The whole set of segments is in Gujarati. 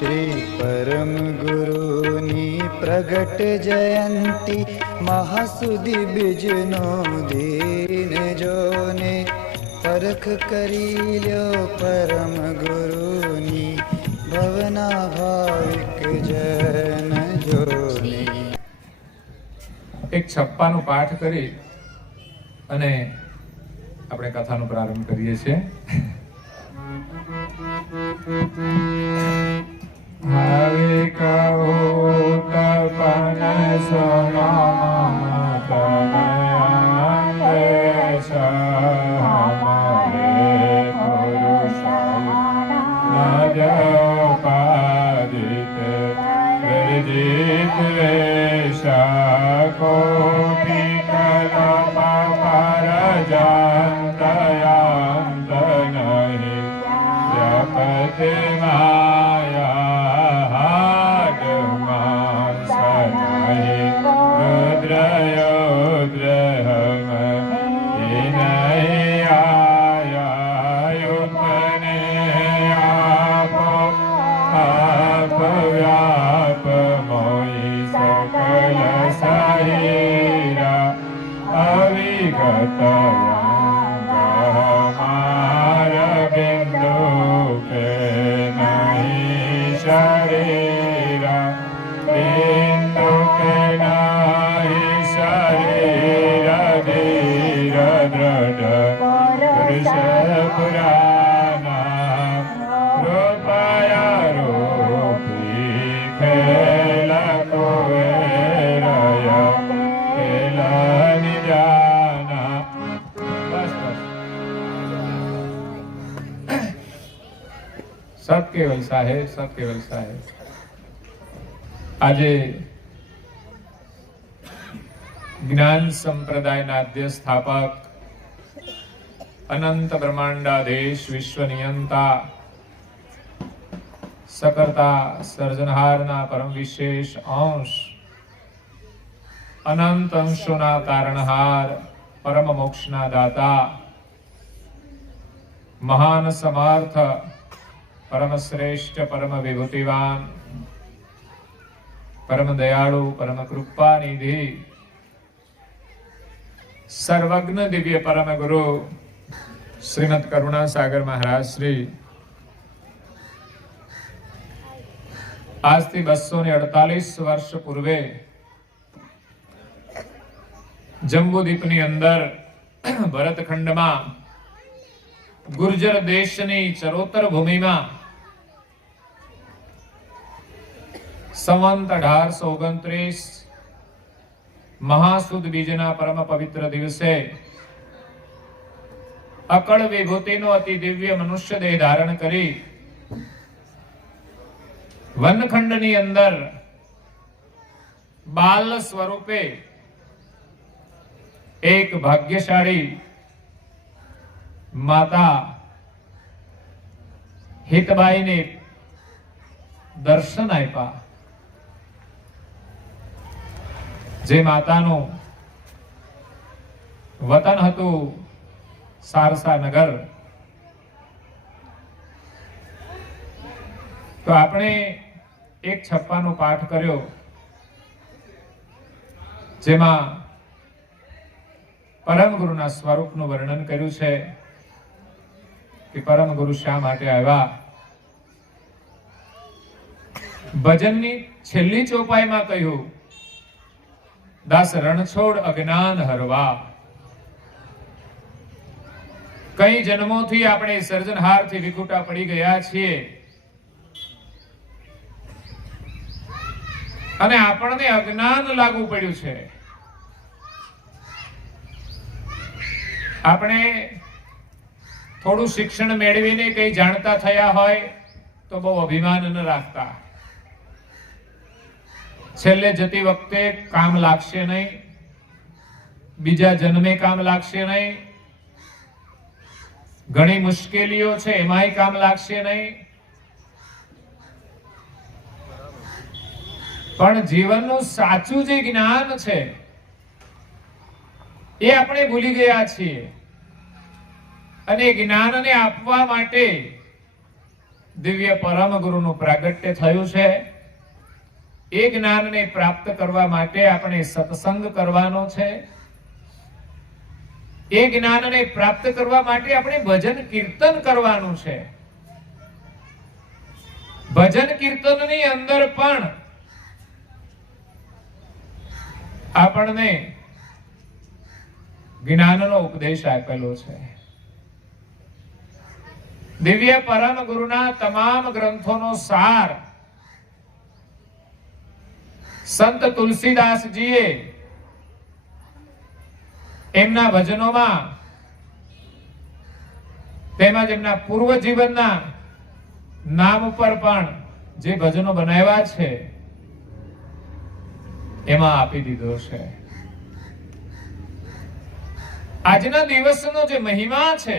श्री परम गुरुनी प्रगट जयंती महासुदी बिजनो दीन जोने परख करी ल्यो परम गुरुनी भवना भाविक जन जोने। एक 56 પાઠ કરી અને આપણે કથાનો પ્રારંભ કરીએ છીએ। હવે કહો તપન સુનો તનય હમારે પુરુષ નજપાદિત વિદિત વેશા કોટિ કલપ પરજંતયંત નહીં જપતે સત્કેવલ સાહેબ, સત્કેવલ સાહેબ આજે જ્ઞાન સંપ્રદાયના આદ્ય સ્થાપક, અનંત બ્રહ્માંડાધીશ, વિશ્વ નિયંતા, સકર્તા સર્જનહારના પરમ વિશેષ અંશ, અનંત અંશોના તારણહાર, પરમ મોક્ષના દાતા, મહાન સમર્થ, પરમ શ્રેષ્ઠ, પરમ વિભૂતિવાન, પરમ દયાળુ, પરમ કૃપાનિધિ, સર્વજ્ઞ દિવ્ય પરમ ગુરુ શ્રીમદ કરુણાસાગર મહારાજ શ્રી આજથી 248 વર્ષ પૂર્વે જંબુદ્વીપની અંદર ભરતખંડમાં ગુર્જર દેશની ચરોતર ભૂમિમાં સંવંત 1829 મહાસુદ બીજના પરમ પવિત્ર દિવસે અકળ વિભૂતિનો અતિ દિવ્ય મનુષ્ય દેહ ધારણ કરી વનખંડની અંદર બાલ સ્વરૂપે એક ભાગ્યશાળી માતા હિતબાઈને દર્શન આપ્યા। જે માતાનું વતન હતું સારસા નગર। તો આપણે 156 પાઠ કર્યો, જેમાં પરમ ગુરુના સ્વરૂપનું વર્ણન કર્યું છે કે પરમ ગુરુ શા માટે આવ્યા। ભજનની છેલ્લી ચોપાઈમાં કહ્યું, દાસ રણછોડ અજ્ઞાન હરવા। કઈ જન્મોથી આપણે સર્જનહારથી વિખૂટા પડી ગયા છીએ અને આપણને અજ્ઞાન લાગુ પડ્યું છે। આપણે થોડું શિક્ષણ મેળવીને કઈ જાણતા થયા હોય તો બહુ અભિમાન ન રાખતા। છેલ્લે જતી વખતે કામ લાગશે નહીં, બીજા જન્મે કામ લાગશે નહીં, ઘણી મુશ્કેલીઓ છે એમાંય કામ લાગશે નહીં, પણ જીવનનું સાચું જે જ્ઞાન છે એ આપણે ભૂલી ગયા છીએ. અને જ્ઞાનને આપવા માટે દિવ્ય પરમ ગુરુનું પ્રાગટ્ય થયું છે. એ જ્ઞાનને પ્રાપ્ત કરવા માટે આપણે સત્સંગ કરવાનો છે. એ જ્ઞાનને પ્રાપ્ત કરવા માટે આપણે ભજન કીર્તન કરવાનું છે. ભજન કીર્તનની અંદર પણ આપણને જ્ઞાનનો ઉપદેશ આપેલો છે. દિવ્ય પરમ ગુરુના તમામ ગ્રંથોનો સાર સંત તુલસીદાસજીએ એમના ભજનોમાં તેમજ એમના પૂર્વ જીવનના નામ ઉપર પણ જે ભજનો બનાવ્યા છે એમાં આપી દીધો છે. આજના દિવસનો જે મહિમા છે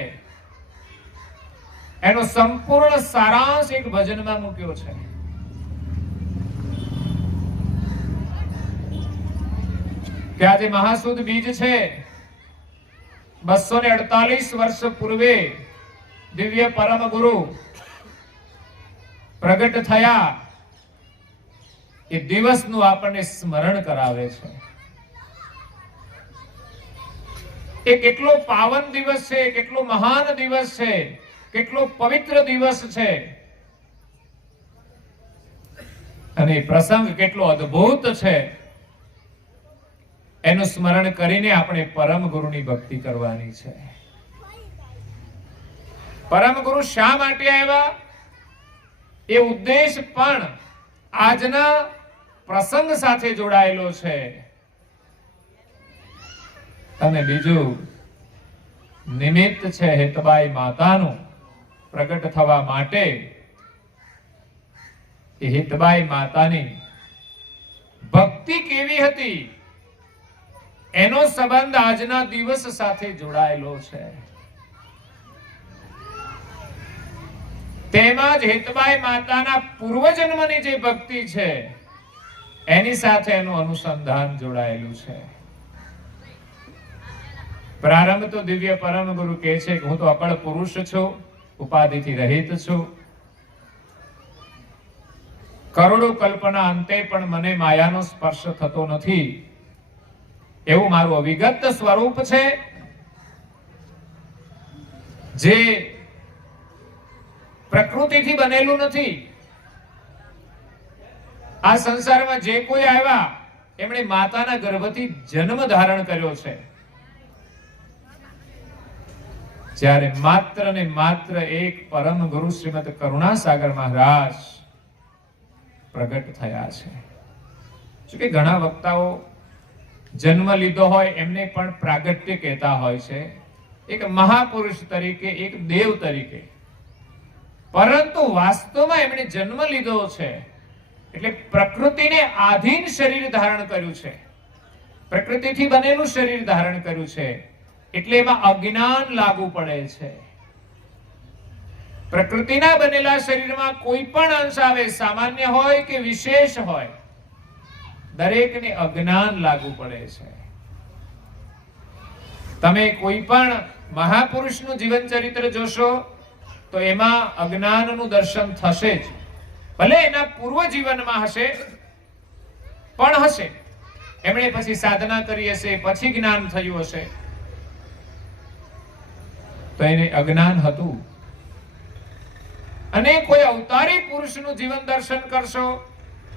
એનો સંપૂર્ણ સારાંશ એક ભજનમાં મૂક્યો છે. કે આજે મહાસુદ બીજ છે. 248 વર્ષ પૂર્વે દિવ્ય પરમ ગુરુ પ્રગટ થયા. એ દિવસનું આપણને સ્મરણ કરાવે છે. એ કેટલો પાવન દિવસ છે, કેટલો મહાન દિવસ છે, કેટલો પવિત્ર દિવસ છે અને પ્રસંગ કેટલો અદ્ભુત છે. એનું સ્મરણ કરીને આપણે પરમ ગુરુની ભક્તિ કરવાની છે. પરમ ગુરુ શા માટે આવ્યા એ ઉદ્દેશ પણ આજના પ્રસંગ સાથે જોડાયેલો છે. અને બીજું નિમિત્ત છે હેતબાઈ માતાનું પ્રગટ થવા માટે. એ હેતબાઈ માતાની ભક્તિ કેવી હતી એનો સંબંધ આજના દિવસ સાથે જોડાયેલો છે. તેમજ હેતબાઈ માતાના પૂર્વજન્મની જે ભક્તિ છે એની સાથે એનું અનુસંધાન જોડાયેલું છે. પ્રારંભ તો દિવ્ય પરમ ગુરુ કહે છે કે હું તો અકળ પુરુષ છું, ઉપાધિથી રહિત છું. કરોડો કલ્પના અંતે પણ મને માયાનો સ્પર્શ થતો નથી. એવું મારું અવિગત સ્વરૂપ છે જે પ્રકૃતિથી બનેલું નથી. આ સંસારમાં જે કોઈ આવ્યા એમણે માતાના ગર્ભથી જન્મ ધારણ કર્યો છે. જ્યારે માત્ર ને માત્ર એક પરમ ગુરુ શ્રીમદ કરુણાસાગર મહારાજ પ્રગટ થયા છે. જોકે ઘણા વક્તાઓ જન્મ લીધો હોય એમને પણ પ્રાગટ્ય કહેતા હોય છે, એક મહાપુરુષ તરીકે, એક દેવ તરીકે. પરંતુ વાસ્તવમાં એમણે જન્મ લીધો છે એટલે પ્રકૃતિને આધીન શરીર ધારણ કર્યું છે. પ્રકૃતિથી બનેલું શરીર ધારણ કર્યું છે એટલે એમાં અજ્ઞાન લાગુ પડે છે. પ્રકૃતિના બનેલા શરીરમાં કોઈ પણ અંશ આવે, સામાન્ય હોય કે વિશેષ હોય, દરેકને અજ્ઞાન લાગુ પડે છે. તમે કોઈ પણ મહાપુરુષનું જીવન ચરિત્ર જોશો તો એમાં અજ્ઞાનનું દર્શન થશે જ. ભલે એના પૂર્વ જીવનમાં હશે પણ હશે. એમણે પછી સાધના કરી હશે, પછી જ્ઞાન થયું હશે, તો એને અજ્ઞાન હતું. અને કોઈ અવતારી પુરુષનું જીવન દર્શન કરશો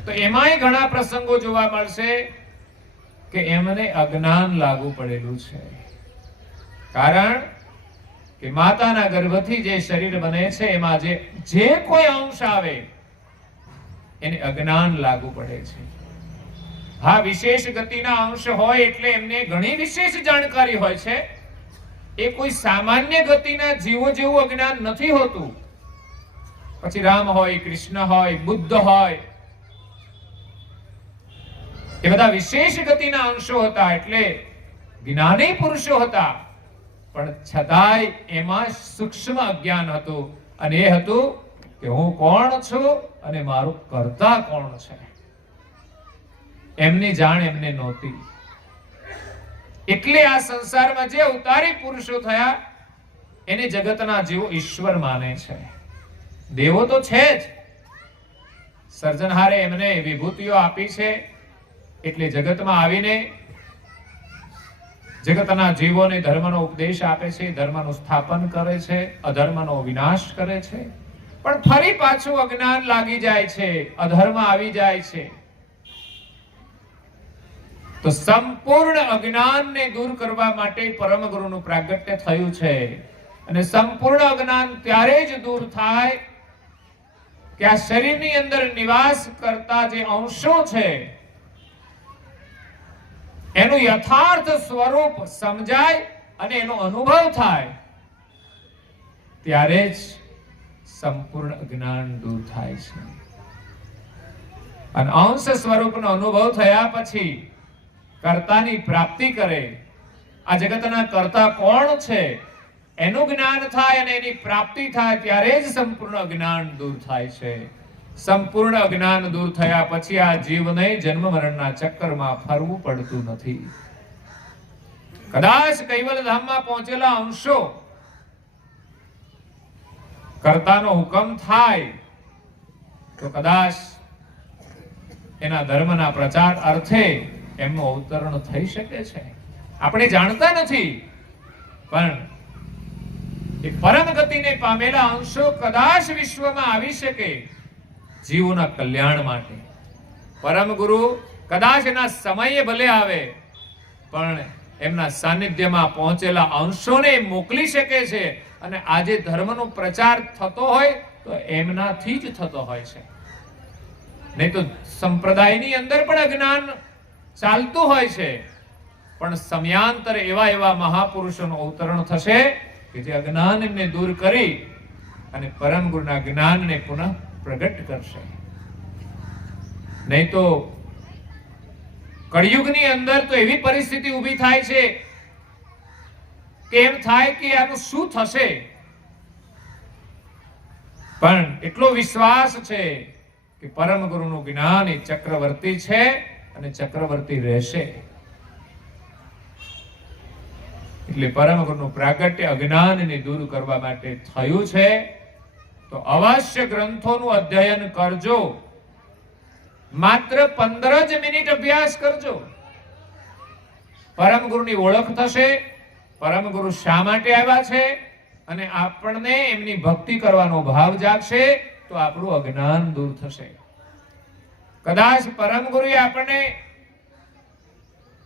તો એમાંય ઘણા પ્રસંગો જોવા મળશે કે એમને અજ્ઞાન લાગુ પડેલું છે. કારણ કે માતાના ગર્ભથી જે શરીર બને છે એમાં જે કોઈ અંશ આવે એને અજ્ઞાન લાગુ પડે છે. હા, વિશેષ ગતિના અંશ હોય એટલે એમને ઘણી વિશેષ જાણકારી હોય છે. એ કોઈ સામાન્ય ગતિના જીવો જેવું અજ્ઞાન નથી હોતું. પછી રામ હોય, કૃષ્ણ હોય, બુદ્ધ હોય, એ બધા વિશેષ ગતિના અંશો હતા એટલે જ્ઞાની પુરુષો હતા. પણ છતાંય એમાં સૂક્ષ્મ અજ્ઞાન હતું. અને એ હતું કે હું કોણ છું અને મારું કર્તા કોણ છે એમની જાણ એમને નહોતી. એટલે આ સંસારમાં જે અવતારી પુરુષો થયા એને જગતના જીવો ઈશ્વર માને છે. દેવો તો છે જ, સર્જનહારે એમને વિભૂતિઓ આપી છે એટલે જગતમાં આવીને જગતના જીવોને ધર્મનો ઉપદેશ આપે છે, ધર્મનું સ્થાપન કરે છે, અધર્મનો વિનાશ કરે છે. પણ ફરી પાછું અજ્ઞાન લાગી જાય છે, અધર્મ આવી જાય છે. તો સંપૂર્ણ અજ્ઞાનને દૂર કરવા માટે પરમ ગુરુનું પ્રાગટ્ય થયું છે. અને સંપૂર્ણ અજ્ઞાન ત્યારે જ દૂર થાય કે આ શરીરની અંદર નિવાસ કરતા જે અંશો છે એનું યથાર્થ સ્વરૂપ સમજાય અને એનો અનુભવ થાય, ત્યારે જ સંપૂર્ણ અજ્ઞાન દૂર થાય છે. અને અંશ સ્વરૂપનો અનુભવ થયા પછી કર્તાની પ્રાપ્તિ કરે, આ જગતના કર્તા કોણ છે એનું જ્ઞાન થાય અને એની પ્રાપ્તિ થાય, ત્યારે જ સંપૂર્ણ અજ્ઞાન દૂર થાય છે. સંપૂર્ણ અજ્ઞાન દૂર થયા પછી આ જીવને જન્મ મરણના ચક્કરમાં ફરવું પડતું નથી. કદાચ કૈવલ ધામમાં પહોંચેલા અંશો કર્તાનો હુકમ થાય તો કદાચ એના ધર્મના પ્રચાર અર્થે એમનું અવતરણ થઈ શકે છે. આપણે જાણતા નથી, પણ એ પરમ ગતિને પામેલા અંશો કદાચ વિશ્વમાં આવી શકે જીવોના કલ્યાણ માટે. પરમ ગુરુ કદાચ એના સમયે ભલે આવે, પણ એમના સાનિધ્યમાં પહોંચેલા અંશોને મોકલી શકે છે. અને આજે ધર્મનો પ્રચાર થતો હોય તો એમનાથી જ થતો હોય છે. નહીં તો સંપ્રદાયની અંદર પણ અજ્ઞાન ચાલતું હોય છે, પણ સમયાંતરે એવા એવા મહાપુરુષોનું અવતરણ થશે કે જે અજ્ઞાનને દૂર કરી અને પરમ ગુરુના જ્ઞાનને પુનઃ પ્રગટ કરશે. નહીં તો કળિયુગની અંદર તો એવી પરિસ્થિતિ ઊભી થાય છે કે એમ થાય કે આનું શું થશે. પણ એટલો વિશ્વાસ છે કે પરમ ગુરુનું જ્ઞાન એ ચક્રવર્તી છે અને ચક્રવર્તી રહેશે. એટલે પરમ ગુરુનું પ્રાગટ્ય અજ્ઞાનને દૂર કરવા માટે થયું છે. તો અવશ્ય ગ્રંથોનું અધ્યયન કરજો. માત્ર 15 જ મિનિટ અભ્યાસ કરજો. પરમ ગુરુની ઓળખ થશે, પરમ ગુરુ શા માટે આવ્યા છે, અને આપણને એમની ભક્તિ કરવાનો ભાવ જાગશે તો આપણું અજ્ઞાન દૂર થશે. કદાચ પરમ ગુરુએ આપણને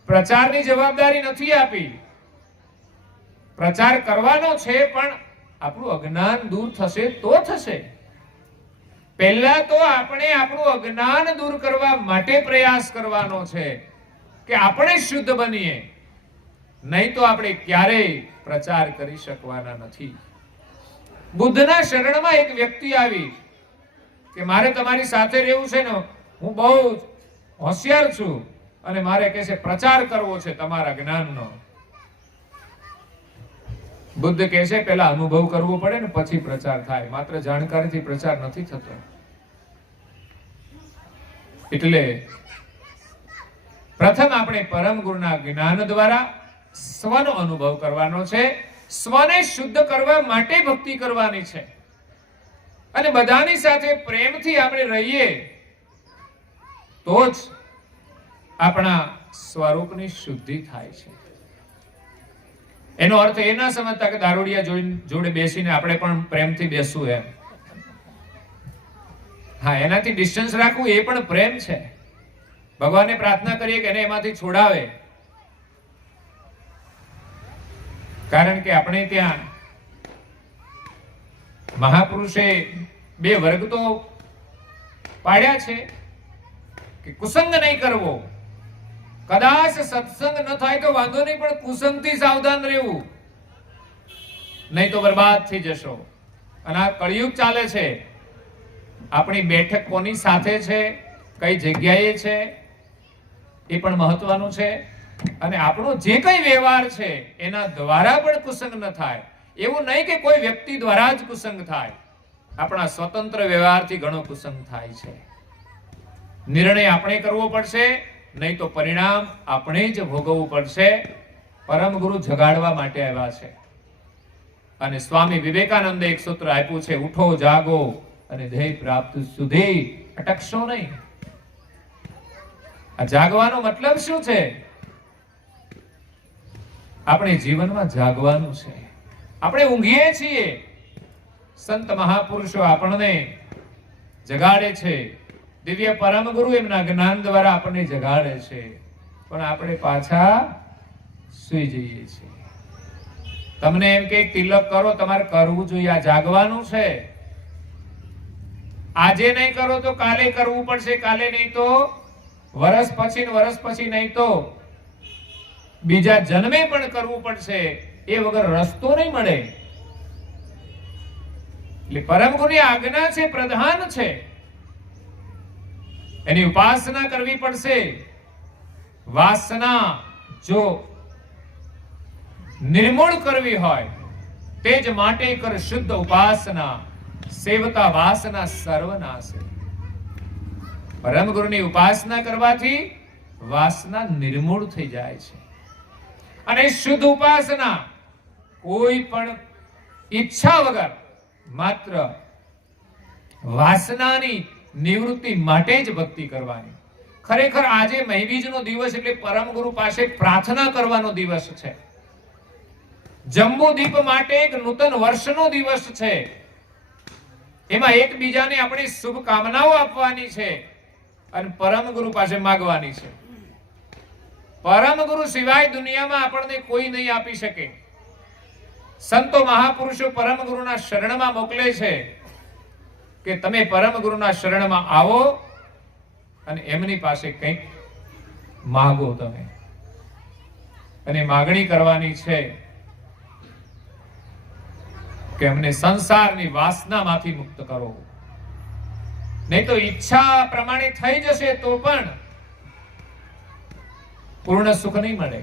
પ્રચારની જવાબદારી નથી આપી, પ્રચાર કરવાનો છે, પણ આપણું અજ્ઞાન દૂર થશે તો થશે. પહેલા તો આપણે આપણું અજ્ઞાન દૂર કરવા માટે પ્રયાસ કરવાનો છે કે આપણે શુદ્ધ બનીએ, નહીં તો આપણે ક્યારેય પ્રચાર કરી શકવાના નથી. બુદ્ધના શરણમાં એક વ્યક્તિ આવી કે મારે તમારી સાથે રહેવું છે ને, હું બહુ હોશિયાર છું અને મારે કહે છે પ્રચાર કરવો છે તમારા જ્ઞાનનો. બુદ્ધ કહે છે પહેલા અનુભવ કરવો પડે ને પછી પ્રચાર થાય, માત્ર જાણકારીથી પ્રચાર નથી થતો. એટલે પ્રથમ આપણે પરમ ગુરુના જ્ઞાન દ્વારા સ્વનો અનુભવ કરવાનો છે, સ્વને શુદ્ધ કરવા માટે ભક્તિ કરવાની છે. અને બધાની સાથે પ્રેમથી આપણે રહીએ તો જ આપણા સ્વરૂપની શુદ્ધિ થાય છે. એનો અર્થ એ ના સમજતા કે દારૂડિયા જોડે બેસીને આપણે પણ પ્રેમથી બેસવું એમ. હા, એનાથી ડિસ્ટન્સ રાખવું એ પણ પ્રેમ છે. ભગવાનને પ્રાર્થના કરીએ કે એને એમાંથી છોડાવે, કારણ કે આપણે ત્યાં મહાપુરુષે 2 વર્ગ તો પાડ્યા છે કે કુસંગ નહીં કરવો. કદાચ સત્સંગ ન થાય તો વાંધો નહીં, પણ કુસંગથી સાવધાન રહેવું, નહીં તો બરબાદ થઈ જશો. અને આ કળિયુગ ચાલે છે. આપણી બેઠક કોની સાથે છે, કઈ જગ્યાએ છે, એ પણ મહત્વનું છે. અને આપણો જે કઈ વ્યવહાર છે એના દ્વારા પણ કુસંગ ન થાય. એવું નહીં કે કોઈ વ્યક્તિ દ્વારા જ કુસંગ થાય, આપણા સ્વતંત્ર વ્યવહારથી ઘણો કુસંગ થાય છે. નિર્ણય આપણે કરવો પડશે, નહીં તો પરિણામ આપણે જ ભોગવવું પડશે. પરમ ગુરુ જગાડવા માટે આવ્યા છે. અને સ્વામી વિવેકાનંદે એક સૂત્ર આપ્યું છે, ઉઠો જાગો અને ધ્યેય પ્રાપ્ત સુધી અટકશો નહીં. આ જાગવાનો મતલબ શું છે? આપણે જીવનમાં જાગવાનું છે. આપણે ઊંઘીએ છીએ, સંત મહાપુરુષો આપણને જગાડે છે, દિવ્ય પરમ ગુરુ એમના જ્ઞાન દ્વારા આપણને જગાડે છે, પણ આપણે પાછા સુઈ જઈએ છીએ. તમને એમ કે તિલક કરો, તમારે કરવું જોઈએ. આ જાગવાનું છે. આજે નહીં કરો તો કાલે કરવું પડશે, કાલે નહીં તો વર્ષ પછી નહીં તો બીજા જન્મે પણ કરવું પડશે. એ વગર રસ્તો નહીં મળે. એટલે પરમ ગુરુની આજ્ઞા છે, પ્રધાન છે, એની ઉપાસના કરવી પડશે. વાસના જો નિર્મૂળ કરવી હોય તે જ માટે કર શુદ્ધ ઉપાસના, સેવતા વાસના સર્વનાશ. પરમ ગુરુની ઉપાસના કરવાથી વાસના નિર્મૂળ થઈ જાય છે. અને શુદ્ધ ઉપાસના કોઈ પણ ઈચ્છા વગર માત્ર વાસનાની નિવૃત્તિ માટે જ ભક્તિ કરવાની. ખરેખર આજે મહીબીજનો દિવસ એટલે પરમ ગુરુ પાસે પ્રાર્થના કરવાનો દિવસ છે. જંબુ દીપ માટે એક નૂતન વર્ષનો દિવસ છે. એમાં એકબીજાને આપણી શુભકામનાઓ આપવાની છે અને પરમ ગુરુ પાસે માંગવાની છે. પરમ ગુરુ સિવાય દુનિયામાં આપણને કોઈ નહીં આપી શકે. સંતો મહાપુરુષો પરમ ગુરુના શરણમાં મોકલે છે કે તમે પરમ ગુરુના શરણમાં આવો અને એમની પાસે કંઈક માંગો તમે. અને માગણી કરવાની છે કે અમને સંસારની વાસનામાંથી મુક્ત કરો. નહીં તો ઈચ્છા પ્રમાણે થઈ જશે તો પણ પૂર્ણ સુખ નહીં મળે.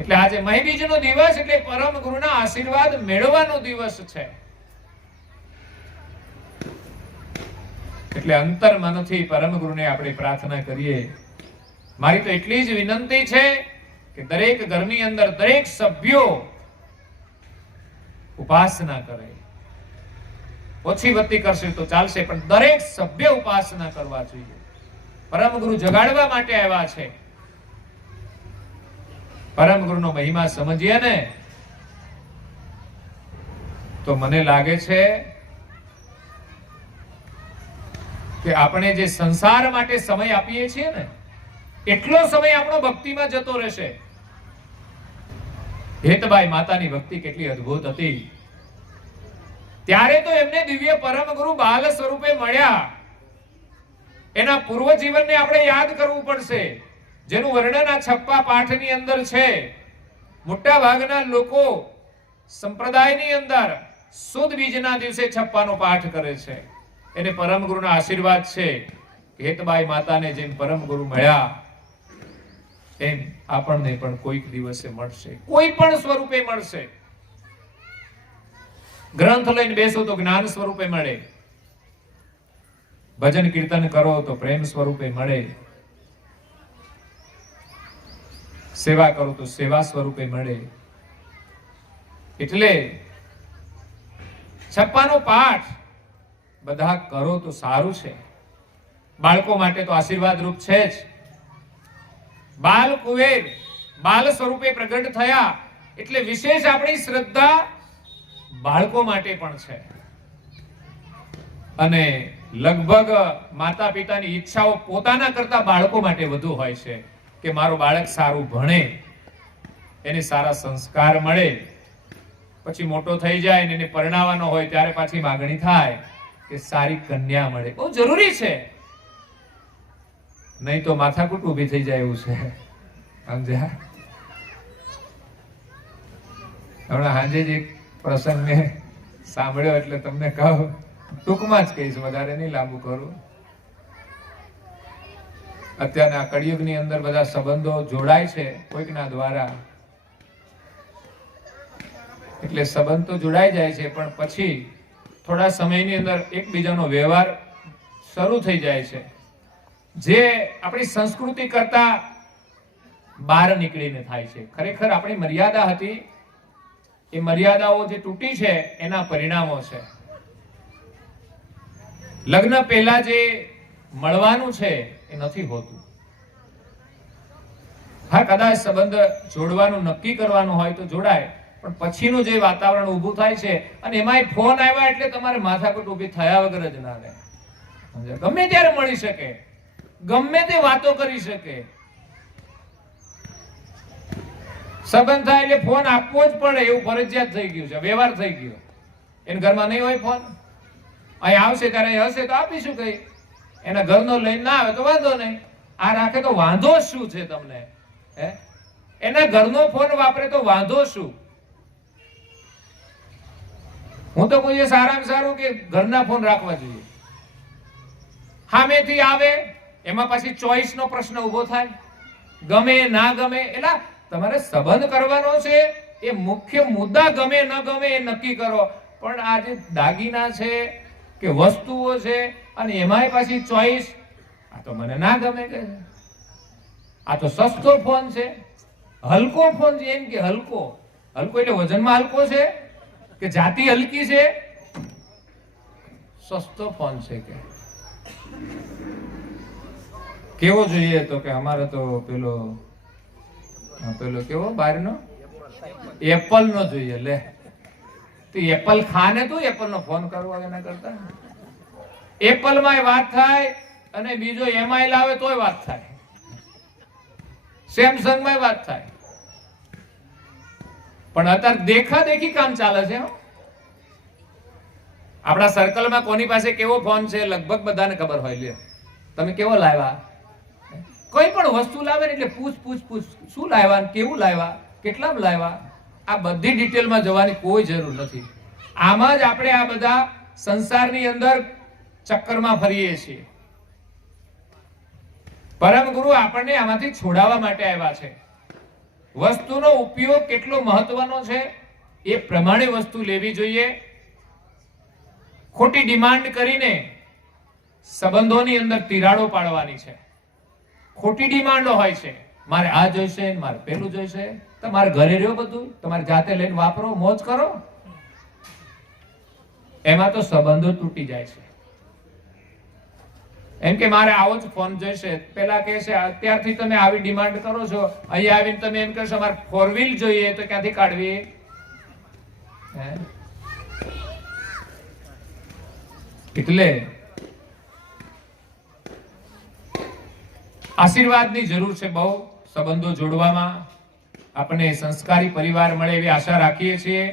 એટલે આજે મહીબીજનો દિવસ એટલે પરમ ગુરુના આશીર્વાદ મેળવવાનો દિવસ છે. એટલે અંતર મનથી પરમ ગુરુને આપણે પ્રાર્થના કરીએ. મારી તો એટલી જ વિનંતી છે કે દરેક ઘરની અંદર દરેક સભ્યો ઉપાસના કરે. ઓછી વત્તી કરશે તો ચાલશે, પણ દરેક સભ્ય ઉપાસના કરવા જોઈએ. પરમ ગુરુ જગાડવા માટે આવ્યા છે. પરમ ગુરુનો મહિમા સમજીએ ને તો મને લાગે છે કે આપણે જે સંસાર માટે સમય આપીએ છીએ ને એટલો સમય આપણો ભક્તિમાં જતો રહેશે. હેતબાઈ માતાની ભક્તિ કેટલી અદ્ભુત હતી. ત્યારે તો એમને દિવ્ય પરમ ગુરુ બાલ સ્વરૂપે મળ્યા. એના પૂર્વ જીવનને આપણે યાદ કરવું પડશે, જેનું વર્ણન આ છપ્પા પાઠની અંદર છે. મોટા ભાગના લોકો સંપ્રદાયની અંદર સુદ બીજના દિવસે છપ્પાનો પાઠ કરે છે. એને પરમ ગુરુના આશીર્વાદ છે. હેતબાઈ માતાને જેમ પરમ ગુરુ મળ્યા એમ આપણને પણ કોઈક દિવસે મળશે, કોઈ પણ સ્વરૂપે મળશે. ગ્રંથ લઈને બેસો તો જ્ઞાન સ્વરૂપે મળે, ભજન કીર્તન કરો તો પ્રેમ સ્વરૂપે મળે, સેવા કરો તો સેવા સ્વરૂપે મળે. એટલે છપ્પાનો પાઠ બધા કરો તો સારું છે. બાળકો માટે તો આશીર્વાદ રૂપ છે જ. બાલ કુવેર બાલ સ્વરૂપે પ્રગટ થયા એટલે વિશેષ આપણી શ્રદ્ધા બાળકો માટે પણ છે. અને લગભગ માતા પિતાની ઈચ્છાઓ પોતાના કરતા બાળકો માટે વધુ હોય છે કે મારો બાળક સારું ભણે, એને સારા સંસ્કાર મળે. પછી મોટો થઈ જાય ને એને પરણાવવાનો હોય ત્યારે પાછી માગણી થાય કે સારી કન્યા મળે. બહુ જરૂરી છે, નહીં તો માથાકૂટ ઊભી થઈ જાય એવું છે. સમજ્યા? હમણાં સાંજે જ એક પ્રસંગ મેં સાંભળ્યો એટલે તમને કહું, ટૂંકમાં જ કહીશ, વધારે નહીં લાંબુ કરું. અત્યારના કળિયુગની અંદર બધા સંબંધો જોડાય છે કોઈકના દ્વારા, એટલે સંબંધ તો જોડાઈ જાય છે, પણ પછી થોડા સમયની અંદર એકબીજાનો વ્યવહાર શરૂ થઈ જાય છે. જે આપણી સંસ્કૃતિ કરતા બહાર નીકળીને થાય છે. ખરેખર આપણી મર્યાદા હતી, એ મર્યાદાઓ જે તૂટી છે એના પરિણામો છે. લગ્ન પહેલા જે મળવાનું છે એ નથી હોતું. હા, કદાચ સંબંધ જોડવાનું નક્કી કરવાનું હોય તો જોડાય, પણ પછીનું જે વાતાવરણ ઊભું થાય છે, અને એમાંય ફોન આવ્યા એટલે તમારે માથાકૂટ ઊભી થયા વગર જ ના રહે. ગમે ત્યારે મળી શકે, ગમે તે વાતો કરી શકે. સંબંધ થાય એટલે ફોન આપવો જ પડે એવું ફરજિયાત થઈ ગયું છે, વ્યવહાર થઈ ગયો. એને ઘરમાં નહીં હોય ફોન, અહીં આવશે ત્યારે હશે તો આપીશું કઈ, એના ઘરનો લઈને ના આવે તો વાંધો નહીં. આ રાખે તો વાંધો શું છે તમને? હે, એના ઘરનો ફોન વાપરે તો વાંધો શું? હું તો કોઈ સારામાં સારું કે ઘરના ફોન રાખવા જોઈએ. સામેથી આવે એમાં પછી ચોઈસ નો પ્રશ્ન ઉભો થાય, ગમે ના ગમે. એટલે તમારે સંબંધ કરવાનો છે, એ મુખ્ય મુદ્દા ગમે ન ગમે એ નક્કી કરો. પણ આ જે દાગીના છે કે વસ્તુઓ છે અને એમાંય પાછી ચોઈસ, આ તો મને ના ગમે કે આ તો સસ્તો ફોન છે, હલકો ફોન છે. એમ કે હલકો, હલકો એટલે વજનમાં હલકો છે કે જાતિ હલકી છે? સસ્તો ફોન છે કે કેવો જોઈએ? તો કે અમારે તો પેલો કેવો બહારનો એપલ નો જોઈએ. લે, તો એપલ ખાને તો એપલ નો ફોન કરવો એના કરતા એપલ માં વાત થાય, અને બીજો એમઆઈ લાવે તોય વાત થાય, સેમસંગ માં વાત થાય. પણ અત્યારે દેખા દેખી કામ ચાલે છે. આપણા સર્કલમાં કોની પાસે કેવો ફોન છે લગભગ બધાને ખબર હોય. લે, તમે કેવો લાવ્યા? કોઈ પણ વસ્તુ લાવે ને એટલે પૂછ શું લાવ્યા, કેવું લાવ્યા, કેટલામાં લાવ્યા, આ બધી ડિટેલમાં જવાની કોઈ જરૂર નથી. આમાં જ આપણે આ બધા સંસારની અંદર ચક્કરમાં ફરીએ છીએ. પરમ ગુરુ આપણને આમાંથી છોડાવવા માટે આવ્યા છે. વસ્તુનો ઉપયોગ કેટલો મહત્વનો છે એ પ્રમાણે વસ્તુ લેવી જોઈએ. ખોટી ડિમાન્ડ કરીને સંબંધોની અંદર તિરાડો પાડવાની છે. ખોટી ડિમાન્ડો હોય છે, મારે આ જોઈશે, મારે પેલું જોઈશે. તમારે ઘરે રહ્યો બધું, તમારે જાતે લઈને વાપરો, મોજ કરો. એમાં તો સંબંધો તૂટી જાય છે. એમ કે મારે આવો જ ફોન જોઈશે, પેલા કહે છે અત્યારથી તમે આવી ડિમાન્ડ કરો છો, અહીં આવીને તમે એમ કહેશો મારે 4 વ્હીલ જોઈએ, તો ક્યાંથી કાઢવી? એટલે આશીર્વાદની જરૂર છે બહુ સંબંધો જોડવામાં. આપણને સંસ્કારી પરિવાર મળે એવી આશા રાખીએ છીએ,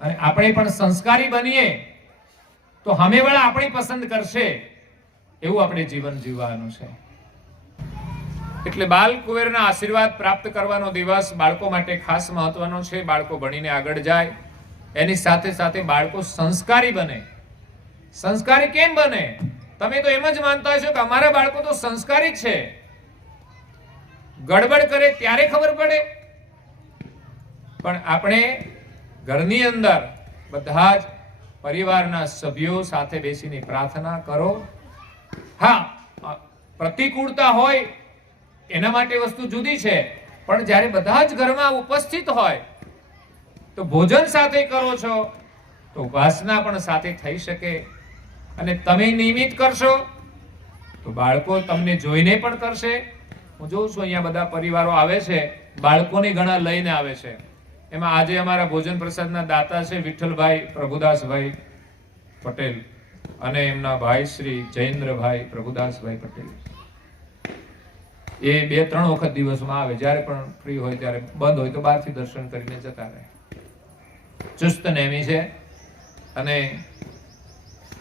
અને આપણે પણ સંસ્કારી બનીએ તો સામેવાળા આપણી પસંદ કરશે એવું આપણે જીવન જીવવાનું છે. એટલે બાલ કુંવરના આશીર્વાદ પ્રાપ્ત કરવાનો દિવસ બાળકો માટે ખાસ મહત્વનો છે. બાળકો ભણીને આગળ જાય, એની સાથે સાથે બાળકો સંસ્કારી બને. સંસ્કારી કેમ બને? તમે તો એમ જ માનતા હશો કે અમારા બાળકો તો સંસ્કારી જ છે. ગડબડ કરે ત્યારે ખબર પડે. પણ આપણે ઘરની અંદર બધા જ પરિવારના સભ્યો સાથે બેસીને પ્રાર્થના કરો. હા, પ્રતિકૂળતા હોય એના માટે વસ્તુ જુદી છે, પણ જ્યારે બધા જ ઘરમાં ઉપસ્થિત હોય તો ભોજન સાથે કરો છો તો ઉપાસના પણ સાથે થઈ શકે. અને તમે નિયમિત કરશો તો બાળકો તમને જોઈને પણ કરશે. હું જોઉં છું અહીંયા બધા પરિવારો આવે છે, બાળકોને ઘણા લઈને આવે છે. એમાં આજે અમારા ભોજન પ્રસાદના દાતા છે વિઠ્ઠલભાઈ પ્રભુદાસભાઈ પટેલ અને એમના ભાઈ શ્રી જયેન્દ્રભાઈ પ્રભુદાસભાઈ પટેલ. એ 2-3 વખત દિવસમાં આવે, જ્યારે પણ ફ્રી હોય ત્યારે, બંધ હોય તો બહારથી દર્શન કરીને જતા રહે. ચુસ્ત નેમી છે અને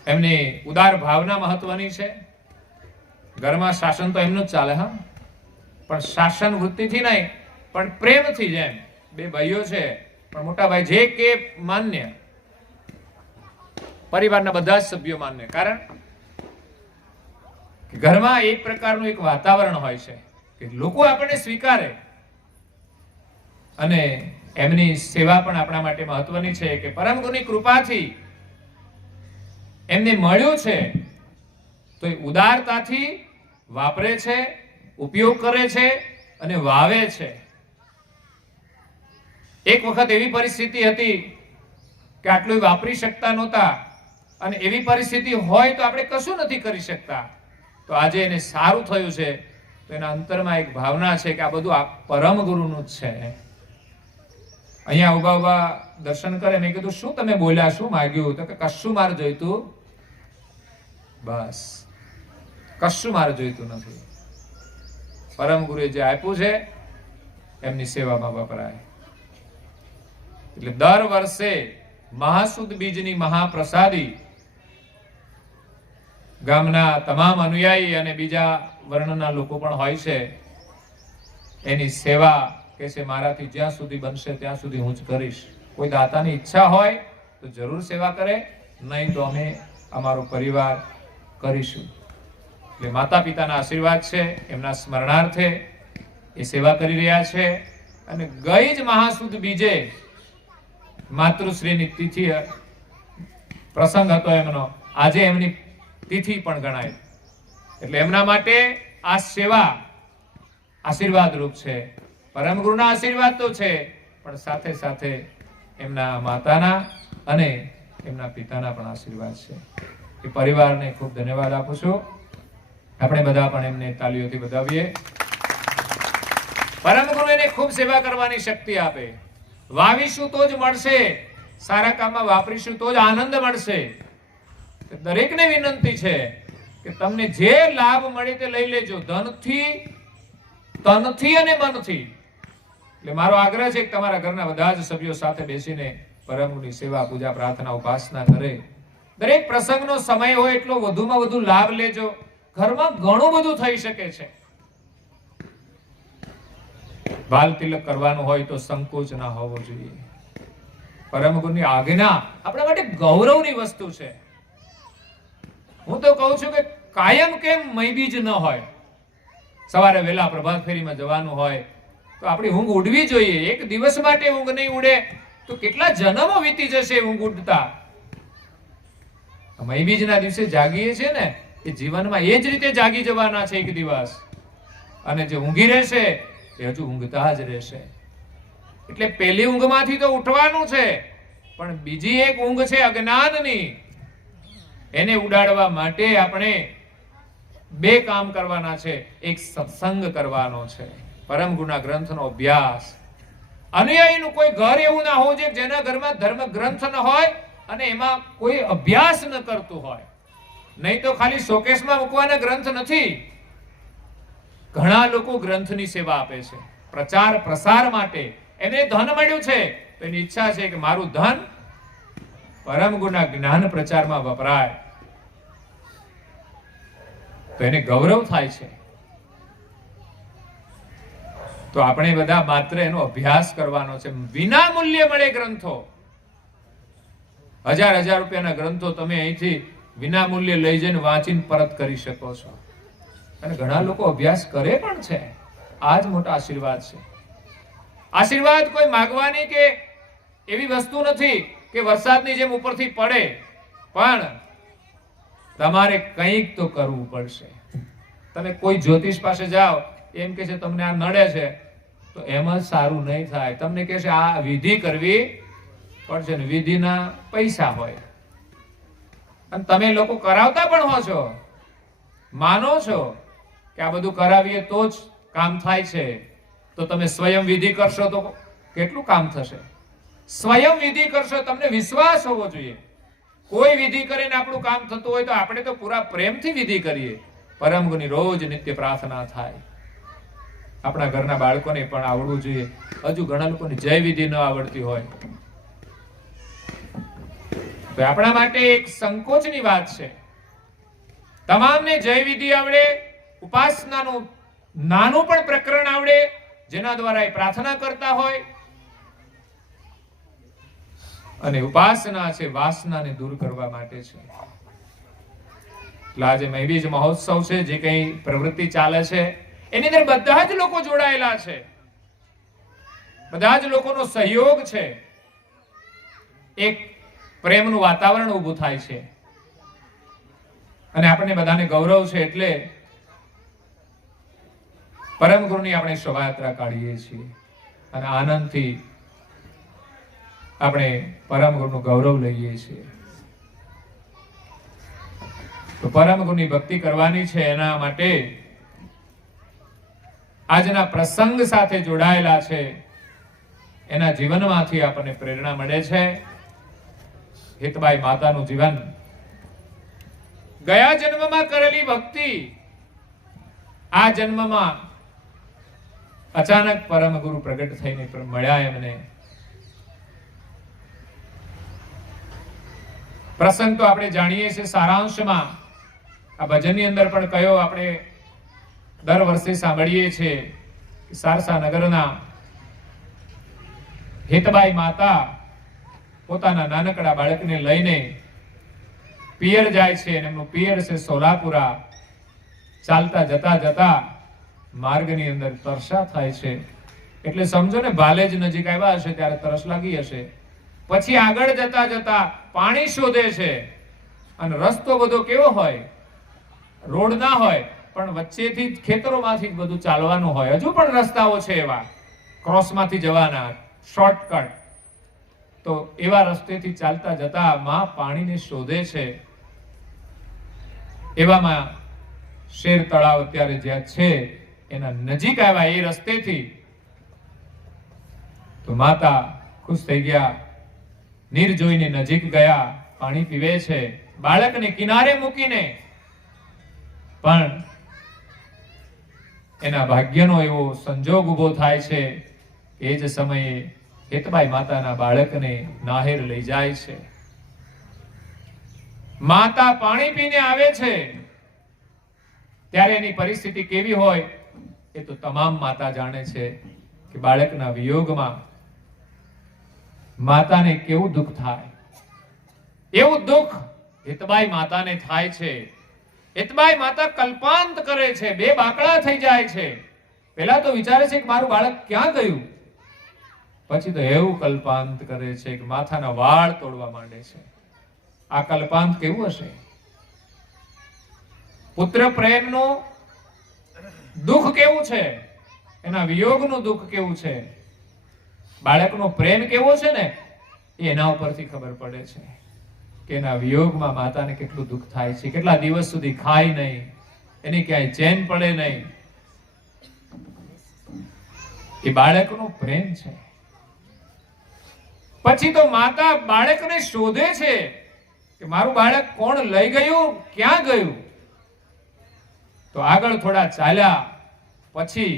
એમની ઉદાર ભાવના મહત્વની છે. ઘરમાં શાસન તો એમનું જ ચાલે, હા, પણ શાસન વૃત્તિથી નહીં, પણ પ્રેમથી. જેમ 2 ભાઈઓ છે, પણ મોટા ભાઈ જે કે માન્ય, પરિવારના બધા જ સભ્યો માન્ય. કારણ કે ઘરમાં એક પ્રકારનું એક વાતાવરણ હોય છે કે લોકો આપણને સ્વીકારે, અને એમની સેવા પણ આપણા માટે મહત્વની છે. કે પરમ ગુરુની કૃપાથી એમને મળ્યું છે તો એ ઉદારતાથી વાપરે છે, ઉપયોગ કરે છે, અને વાવે છે. એક વખત એવી પરિસ્થિતિ હતી કે આટલું વાપરી શકતા નહોતા, અને એવી પરિસ્થિતિ હોય તો આપણે કશું નથી કરી શકતા. તો આજે એને સારું થયું છે, તો એના અંતરમાં એક ભાવના છે કે આ બધું આ પરમ ગુરુનું જ છે. અહીંયા ઉભા ઉભા દર્શન કરે. મેં કીધું શું તમે બોલ્યા, શું માગ્યું? તો કે કશું મારે જોઈતું, બસ કશું મારે જોઈતું નથી. પરમ ગુરુએ જે આપ્યું છે એમની સેવામાં વપરાય. એટલે દર વર્ષે મહાસુદ બીજની મહાપ્રસાદી ગામના તમામ અનુયાયી અને બીજા વર્ણના લોકો પણ હોય છે. એની સેવા કે છે મારાથી જ્યાં સુધી બનશે ત્યાં સુધી હું જ કરીશ. કોઈ દાતાની ઈચ્છા હોય તો જરૂર સેવા કરે, નહીં તો અમે અમારો પરિવાર કરીશું. એટલે માતા પિતાના આશીર્વાદ છે, એમના સ્મરણાર્થે એ સેવા કરી રહ્યા છે. અને ગઈ જ મહાસુદ બીજે માતૃશ્રીની તિથિ પ્રસંગ હતો એમનો, આજે એમની તિથિ પણ ગણાય. એટલે એમના માટે આ સેવા આશીર્વાદ રૂપ છે. પરમ ગુરુના આશીર્વાદ તો છે, પણ સાથે સાથે એમના માતાના અને એમના પિતાના પણ આશીર્વાદ છે. એ પરિવારને ખૂબ ધન્યવાદ આપું છું. આપણે બધા પણ એમને તાલીઓથી વધાવીએ. પરમ ગુરુ એને ખૂબ સેવા કરવાની શક્તિ આપે. વાવીશું તો જ મળશે, સારા કામમાં વાપરીશું તો જ આનંદ મળશે. દરેકને વિનંતી છે કે તમને જે લાભ મળે તે લઈ લેજો, ધનથી, તનથી અને મનથી. એટલે મારો આગ્રહ છે કે તમારા ઘરના બધા જ સભ્યો સાથે બેસીને પરમ ગુરુની સેવા, પૂજા, પ્રાર્થના, ઉપાસના કરે. દરેક પ્રસંગનો સમય હોય એટલો વધુમાં વધુ લાભ લેજો. ઘરમાં ઘણું બધું થઈ શકે છે. બાલ તિલક કરવાનું હોય તો સંકોચ ના હોવો જોઈએ. પરમ ગુરુની આજ્ઞા આપણા માટે ગૌરવની વસ્તુ છે. હું તો કહું છું કે કાયમ કેમ મૈબીજ ન હોય. સવારે વહેલા પ્રભાત ફેરીમાં જવાનું હોય તો આપણી ઊંઘ ઉડવી જોઈએ. એક દિવસ માટે ઊંઘ નહીં ઉડે તો કેટલા જન્મો વીતી જશે ઊંઘ ઉડતા. મૈબીજના દિવસે જાગીએ છીએ ને, એ જીવનમાં એ જ રીતે જાગી જવાના છે એક દિવસ. અને જે ઊંઘી રહેશે એ હજુ ઊંઘતા જ રહેશે. એટલે પહેલી ઊંઘમાંથી તો ઉઠવાનું છે, પણ બીજી એક ઊંઘ છે અજ્ઞાનની. એને ઉડાડવા માટે આપણે બે કામ કરવાના છે. એક સત્સંગ કરવાનો છે, પરમ ગુરુના ગ્રંથનો અભ્યાસ. અનુયાયીનું કોઈ ઘર એવું ના હોવું જોઈએ જેના ઘરમાં ધર્મ ગ્રંથ ન હોય અને એમાં કોઈ અભ્યાસ ન કરતું હોય. નહીં તો ખાલી શોકેસમાં મૂકવાના ગ્રંથ નથી. ઘણા લોકો ગ્રંથની સેવા આપે છે, પ્રચાર પ્રસાર માટે. એને ધન મળ્યું છે તો એની ઈચ્છા છે કે મારું ધન પરમ ગુરુના જ્ઞાન પ્રચારમાં વપરાય. તો એને ગૌરવ થાય છે. તો આપણે બધા માત્ર એનો અભ્યાસ કરવાનો છે. વિના મૂલ્યે મળે ગ્રંથો. હજાર રૂપિયાના ગ્રંથો તમે અહીંથી વિના મૂલ્યે લઈ જઈને વાંચીને પરત કરી શકો છો. અને ઘણા લોકો અભ્યાસ કરે પણ છે. આ જ મોટા આશીર્વાદ છે. આશીર્વાદ કોઈ માગવાની કે એવી વસ્તુ નથી કે વરસાદની જેમ ઉપરથી પડે, પણ તમારે કંઈક તો કરવું પડશે. તમે કોઈ જ્યોતિષ પાસે જાઓ, એમ કે છે તમને આ નડે છે, તો એમ જ સારું નહીં થાય. તમને કહે છે આ વિધિ કરવી પડશે, ને વિધિના પૈસા હોય. અને તમે લોકો કરાવતા પણ હો છો, માનો છો કે આ બધું કરાવીએ તો જ કામ થાય છે. તો તમે સ્વયં વિધિ કરશો તો કેટલું કામ થશે? સ્વયં વિધિ કરશો, તમને વિશ્વાસ હોવો જોઈએ. કોઈ વિધિ કરીને આપણું કામ થતું હોય તો આપણે તો પૂરા પ્રેમથી વિધિ કરીએ. પરમ ગુરુની રોજ નિત્ય પ્રાર્થના થાય. આપણા ઘરના બાળકોને પણ આવડવું જોઈએ. હજુ ઘણા લોકોને જય વિધિ ન આવડતી હોય તો આપણા માટે એક સંકોચની વાત છે. તમામને જય વિધિ આવડે, ઉપાસનાનું નાનું પણ પ્રકરણ આવડે, જેના દ્વારા એ પ્રાર્થના કરતા હોય. અને ઉપાસના છે વાસનાને દૂર કરવા માટે છે. એટલે આજે મહીબીજ મહોત્સવ છે, જે કઈ પ્રવૃત્તિ ચાલે છે એની અંદર બધા જ લોકો જોડાયેલા છે. બધા જ લોકોનો સહયોગ છે. એક પ્રેમનું વાતાવરણ ઊભું થાય છે. અને આપણને બધાને ગૌરવ છે. એટલે પરમ ગુરુની આપણે શોભાયાત્રા કાઢીએ છીએ અને આનંદથી આપણે પરમ ગુરુનું ગૌરવ લઈએ છીએ. તો પરમ ગુરુની ભક્તિ કરવાની છે, એના માટે આજના પ્રસંગ સાથે જોડાયેલા છે એના જીવનમાંથી આપણને પ્રેરણા મળે છે. હિતબાઈ માતાનું જીવન, ગયા જન્મમાં કરેલી ભક્તિ આ જન્મમાં અચાનક પરમ ગુરુ પ્રગટ થઈને મળ્યા એમને. પ્રસંગ તો આપણે જાણીએ છીએ. સારાંશમાં આ ભજનની અંદર પણ કયો આપણે દર વર્ષે સાંભળીએ છીએ. સારસા નગરના હિતબાઈ માતા પોતાના નાનકડા બાળકને લઈને પિયર જાય છે અને એમનું પિયર છે સોલાપુરા. ચાલતા જતા જતા માર્ગની અંદર તરસા થાય છે, એટલે સમજો ને ભાલેજ નજીક આવ્યા હશે ત્યારે તરસ લાગી હશે. પછી આગળ જતા જતા પાણી શોધે છે અને રસ્તો બધો કેવો હોય, રોડ ના હોય પણ વચ્ચેથી ખેતરોમાંથી બધું ચાલવાનું હોય. હજુ પણ રસ્તાઓ છે એવા ક્રોસમાંથી જવાના, શોર્ટકટ. તો એવા રસ્તેથી ચાલતા જતા માં પાણીને શોધે છે. એવામાં શેર તળાવ અત્યારે જ્યાં છે એના નજીક આવ્યા એ રસ્તેથી. તો માતા ખુશ થઈ ગયા, નીર જોઈને નજીક ગયા, પાણી પીવે છે, બાળકને કિનારે મૂકીને. પણ એના ભાગ્યનો એવો સંજોગ ઉભો થાય છે કે એ જ સમયે હિતબાઈ માતાના બાળકને નાહેર લઈ જાય છે. માતા પાણી પીને આવે છે ત્યારે એની પરિસ્થિતિ કેવી હોય એ તો તમામ માતા જાણે છે કે બાળકના વિયોગમાં માતાને કેવું દુઃખ થાય. એવું દુઃખ હિતબાઈ માતાને થાય છે. હિતબાઈ માતા કલ્પાંત કરે છે, બે બાકડા થઈ જાય છે. પહેલા તો વિચારે છે કે મારું બાળક ક્યાં ગયું, પછી તો એવું કલ્પાંત કરે છે કે માથાના વાળ તોડવા માંડે છે. આ કલ્પાંત કેવું હશે? પુત્ર પ્રેમનું દુઃખ કેવું છે, એના વિયોગનું દુઃખ કેવું છે, બાળકનો પ્રેમ કેવો છે ને એના ઉપરથી ખબર પડે છે કે એના વિયોગમાં માતાને કેટલું દુઃખ થાય છે. કેટલા દિવસ સુધી ખાય નહીં, એની ક્યાંય ચેન પડે નહીં. એ બાળકનો પ્રેમ છે. પછી તો માતા બાળકને શોધે છે કે મારું બાળક કોણ લઈ ગયું, ક્યાં ગયું. તો આગળ થોડા ચાલ્યા પછી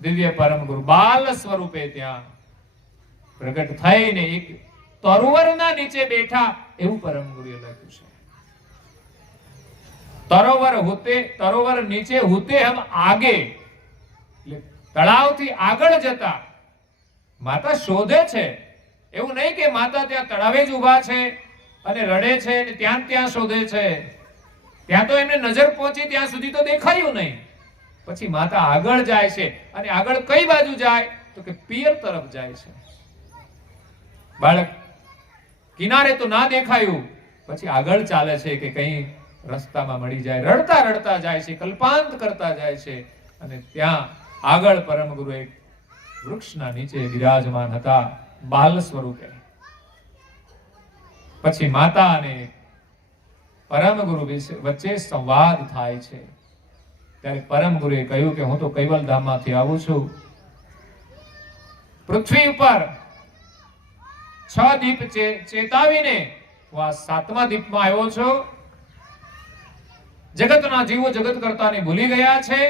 દિવ્ય પરમ ગુરુ બાલ સ્વરૂપે ત્યાં પ્રગટ થઈને એક તરોવરના નીચે બેઠા એવું પરમ ગુરુએ લખ્યું છે. તરોવર નીચે હુતે હમ આગે, એટલે તળાવથી આગળ જતા માતા શોધે છે. એવું નહીં કે માતા ત્યાં તળાવે જ ઊભા છે અને રડે છે અને ત્યાં શોધે છે. ત્યાં તો એમને નજર પહોંચી ત્યાં સુધી તો દેખાયું નહીં. પછી માતા આગળ જાય છે અને આગળ કઈ બાજુ જાય તો કે પિયર તરફ જાય છે. બાળક કિનારે તો ના દેખાયું, પછી આગળ ચાલે છે કે કઈ રસ્તામાં મળી જાય. રડતા રડતા જાય છે, કલ્પાંત કરતા જાય છે અને ત્યાં આગળ પરમ ગુરુ એક વૃક્ષના નીચે વિરાજમાન હતા બાલ સ્વરૂપે. પછી માતા અને પરમ ગુરુ વચ્ચે સંવાદ થાય છે. ત્યારે પરમ ગુરુએ કહ્યું કે હું તો કૈવલ ધામમાંથી આવું છું. પૃથ્વી ઉપર 6 દીપ ચેતાવીને હું આ 7મા દીપમાં આવ્યો છું. જગતના જીવો જગત કરતાને ભૂલી ગયા છે,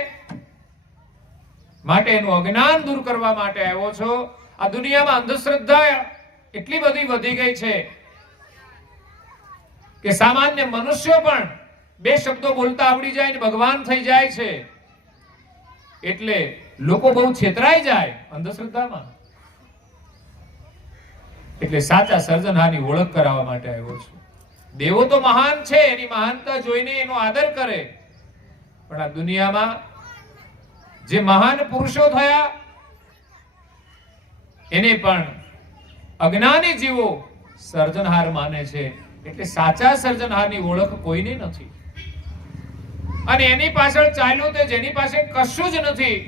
માટે એનું અજ્ઞાન દૂર કરવા માટે આવ્યો છો. આ દુનિયામાં અંધશ્રદ્ધા એટલી બધી વધી ગઈ છે કે સામાન્ય મનુષ્યો પણ 2 શબ્દો બોલતા આવડી જાય ને ભગવાન થઈ જાય છે. એટલે લોકો બહુ છેતરાઈ જાય અંધશ્રદ્ધામાં. એટલે સાચા સર્જનહારની ઓળખ કરાવવા માટે આવ્યો છું. દેવો તો મહાન છે, એની મહાનતા જોઈને એનો આદર કરે, પણ આ દુનિયામાં જે મહાન પુરુષો થયા એને પણ અજ્ઞાની જીવો સર્જનહાર માને છે. એટલે સાચા સર્જનહારની ઓળખ કોઈને નથી. અને એની પાછળ ચાલ્યો તે જેની પાસે કશું જ નથી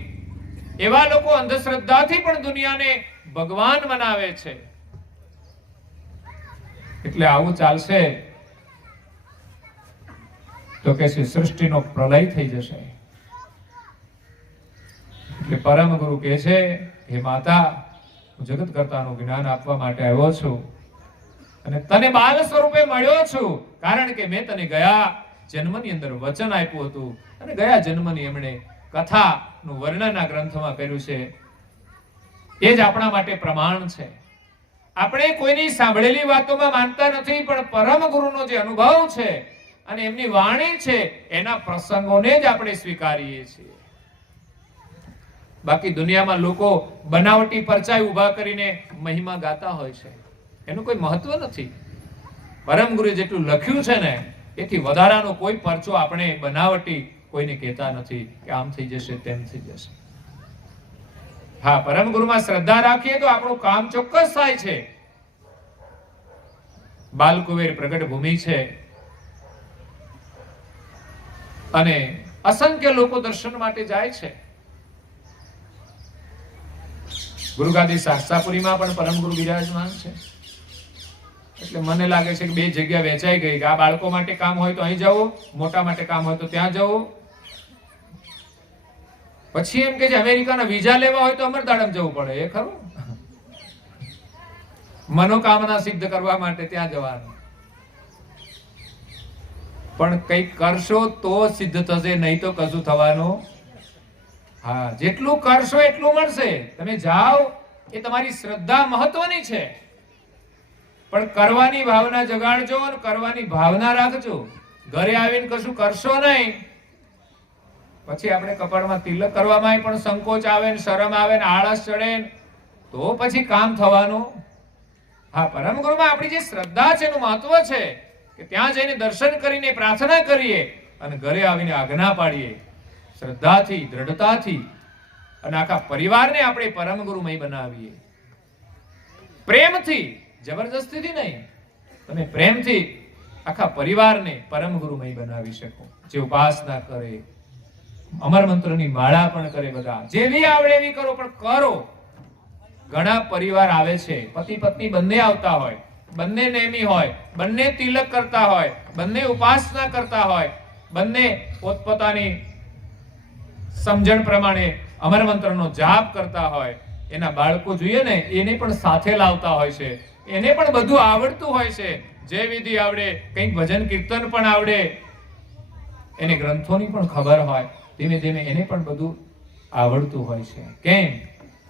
એવા લોકો અંધશ્રદ્ધાથી પણ દુનિયાને ભગવાન બનાવે છે. એટલે આવું ચાલશે તો કે સૃષ્ટિનો પ્રલય થઈ જશે. એટલે પરમ ગુરુ કહે છે, હે માતા, હું જગત કર્તાનું જ્ઞાન આપવા માટે આવ્યો છું અને તને બાલ સ્વરૂપે મળ્યો છું, કારણ કે મેં તને ગયા જન્મની અંદર વચન આપ્યું હતું અને ગયા જન્મની એમણે કથાનું વર્ણન આ ગ્રંથમાં કર્યું છે. એ જ આપણા માટે પ્રમાણ છે. આપણે કોઈની સાંભળેલી વાતોમાં માનતા નથી, પણ પરમ ગુરુનો જે અનુભવ છે અને એમની વાણી છે એના પ્રસંગોને જ આપણે સ્વીકારીએ છીએ. બાકી દુનિયામાં લોકો બનાવટી પરચાઈ ઉભા કરીને મહિમા ગાતા હોય છે, એનું કોઈ મહત્વ નથી. પરમ ગુરુએ જેટલું લખ્યું છે ને એથી વધારાનો કોઈ પરચો આપણે બનાવટી કોઈને કહેતા નથી કે આમ થઈ જશે તેમ થઈ જશે. હા, પરમ ગુરુમાં શ્રદ્ધા રાખીએ તો આપણું કામ ચોક્કસ થાય છે. બાલકુવેર પ્રગટ ભૂમિ છે અને અસંખ્ય લોકો દર્શન માટે જાય છે. ગુરુગાદી શાસ્ત્રાપુરીમાં પણ પરમ ગુરુ બિરાજમાન છે. એટલે મને લાગે છે કે બે જગ્યા વેચાઈ ગઈ, આ બાળકો માટે કામ હોય તો અહીં જવું, મોટા માટે કામ હોય તો ત્યાં જવું. પછી એમ કે છે અમેરિકાના વિઝા લેવા હોય તો અમરદાડમ જવું પડે. એ ખરું? મનોકામના સિદ્ધ કરવા માટે ત્યાં જવાનું. પણ કંઈક કરશો તો સિદ્ધ થશે, નહીં તો કશું થવાનું. હા, જેટલું કરશો એટલું મળશે. તમે જાઓ એ તમારી શ્રદ્ધા મહત્વની છે, પણ કરવાની ભાવના જગાડજો અને કરવાની ભાવના રાખજો. ઘરે આવીને કશું કરશો નહીં, પછી આપણે કપાળમાં તિલક કરવામાં પણ સંકોચ આવે ને શરમ આવે ને આળસ ચડે, તો પછી કામ થવાનું. હા, પરમ ગુરુમાં આપણી જે શ્રદ્ધા છે એનું મહત્વ છે કે ત્યાં જઈને દર્શન કરીને પ્રાર્થના કરીએ અને ઘરે આવીને આજ્ઞા પાડીએ શ્રદ્ધાથી, દ્રઢતાથી, અને આખા પરિવારને આપણે પરમ ગુરુમય બનાવીએ. પ્રેમથી, જબરજસ્તીથી નહીં. તમે પ્રેમથી આખા પરિવારને પરમ ગુરુમય બનાવી શકો. જે ઉપાસના કરે, અમર મંત્રની માળા પણ કરે, બધા જેવી આવડે એવી કરો, પણ કરો. ઘણા પરિવાર આવે છે, પતિ પત્ની બંને આવતા હોય, બંને નેમી હોય, બંને તિલક કરતા હોય, બંને ઉપાસના કરતા હોય, બંને પોતપોતાની સમજણ પ્રમાણે અમર મંત્રનો જાપ કરતા હોય. એના બાળકો જોઈએ ને એને પણ સાથે લાવતા હોય છે, એને પણ બધું આવડતું હોય છે. જે વિધિ આવડે, કંઈક ભજન કીર્તન પણ આવડે, એને ગ્રંથોની પણ ખબર હોય, ધીમે ધીમે એને પણ બધું આવડતું હોય છે. કેમ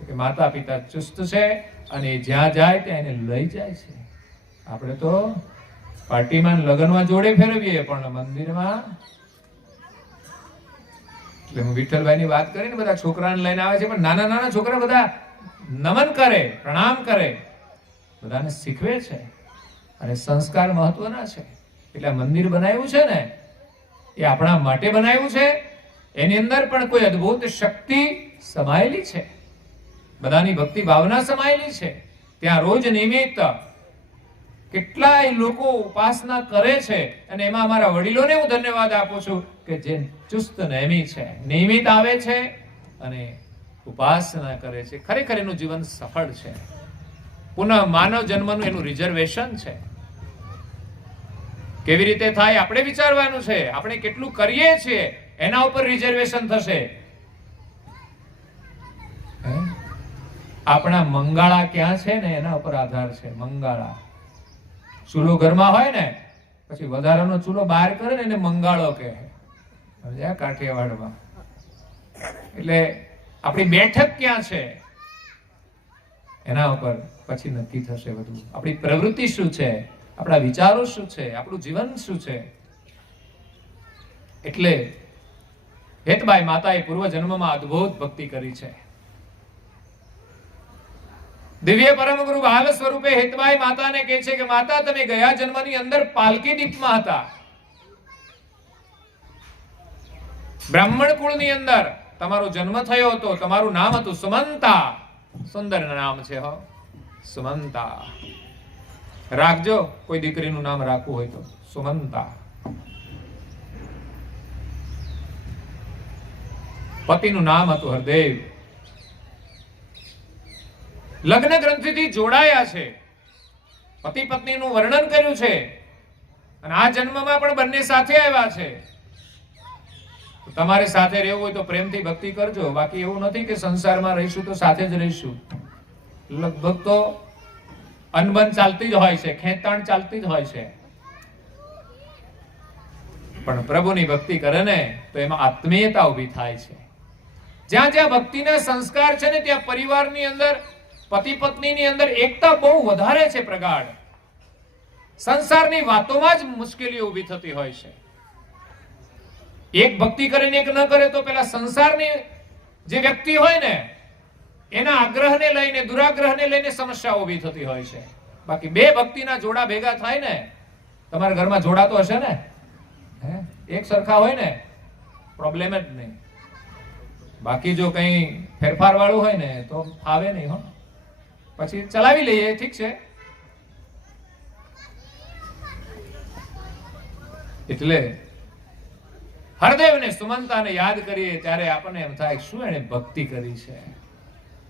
કે માતા પિતા ચુસ્ત છે અને જ્યાં જાય ત્યાં એને લઈ જાય છે. આપણે તો પાર્ટીમાં લગ્નમાં જોડે ફેરવીએ, પણ મંદિરમાં. એટલે હું વિઠ્ઠલભાઈની વાત કરીને બધા છોકરાને લઈને આવે છે, પણ નાના નાના છોકરા બધા નમન કરે, પ્રણામ કરે, બધાને શીખવે છે. અને સંસ્કાર મહત્વના છે. એટલે મંદિર બનાવ્યું છે ને એ આપણા માટે બનાવ્યું છે. એની અંદર પણ કોઈ અદ્ભુત શક્તિ સમાયેલી છે, બધાની ભક્તિ ભાવના સમાયેલી છે. ત્યાં રોજ નિમિત્ત કેટલાય લોકો ઉપાસના કરે છે, અને એમાં અમારા વડીલોને હું ધન્યવાદ આપું છું કે જે ચુસ્ત નેમી છે, નિયમિત આવે છે અને ઉપાસના કરે છે. ખરેખર એનું જીવન સફળ છે. પુનઃ માનવ જન્મનું એનું રિઝર્વેશન છે. કેવી રીતે થાય આપણે વિચારવાનું છે. આપણે કેટલું કરીએ છીએ એના ઉપર રિઝર્વેશન થશે. આપણા મંગાળા ક્યાં છે ને એના ઉપર આધાર છે. મંગાળા ચૂલો ઘરમાં હોય ને, પછી વધારાનો ચૂલો બહાર કરે ને એને મંગાળો કહે, સમજ્યા? કાઠિયાવાડમાં. એટલે આપણી બેઠક ક્યાં છે એના ઉપર પછી નક્કી થશે બધું. આપણી પ્રવૃત્તિ શું છે, આપણા વિચારો શું છે, આપણું જીવન શું છે. એટલે હેતબાઈ માતાએ પૂર્વ જન્મમાં અદ્ભુત ભક્તિ કરી છે. દિવ્ય પરમ ગુરુ બાલ સ્વરૂપે હેતબાઈ માતાને કહે છે કે માતા, તમે ગયા જન્મની અંદર પાલકી દીપમાં હતા. બ્રાહ્મણ કુળની અંદર તમારો જન્મ થયો હતો. તમારું નામ હતું સુમંતા. સુંદર નામ છે હો, સુમંતા. રાખજો, કોઈ દીકરીનું નામ રાખવું હોય તો સુમંતા. પતિનું નામ હતું હરદેવ. લગ્ન ગ્રંથિથી જોડાયા છે, પતિ પત્નીનું વર્ણન કર્યું છે, અને આ જન્મમાં પણ બંને સાથે આવ્યા છે. તમારે સાથે રહેવું હોય તો પ્રેમથી ભક્તિ કરજો. બાકી એવું નથી કે સંસારમાં રહીશું તો સાથે જ રહીશું. લગભગ તો અનબન ચાલતી જ હોય છે, ખેંચાણ ચાલતી જ હોય છે. પણ પ્રભુની ભક્તિ કરે ને તો એમાં આત્મીયતા ઊભી થાય છે. જ્યાં જ્યાં ભક્તિના સંસ્કાર છે ને ત્યાં પરિવારની અંદર, પતિ પત્નીની અંદર એકતા બહુ વધારે છે, પ્રગાઢ. સંસારની વાતોમાં જ મુશ્કેલીઓ ઊભી થતી હોય છે. એક ભક્તિ કરીને એક ન કરે તો પેલા સંસારની જે વ્યક્તિ હોય ને એના આગ્રહને લઈને, દુરાગ્રહને લઈને સમસ્યાઓ ઊભી થતી હોય છે. બાકી બે ભક્તિના જોડા ભેગા થાય ને, તમારા ઘરમાં જોડા તો હશે ને, એક સરખા હોય ને પ્રોબ્લેમ જ નહીં. બાકી જો કઈ ફેરફાર વાળું હોય ને તો આવે નહીં. હો પછી ચલાવી લઈએ, ઠીક છે. એટલે હરદેવને સુમંતાને યાદ કરીએ ત્યારે આપણને એમ થાય શું એને ભક્તિ કરી છે.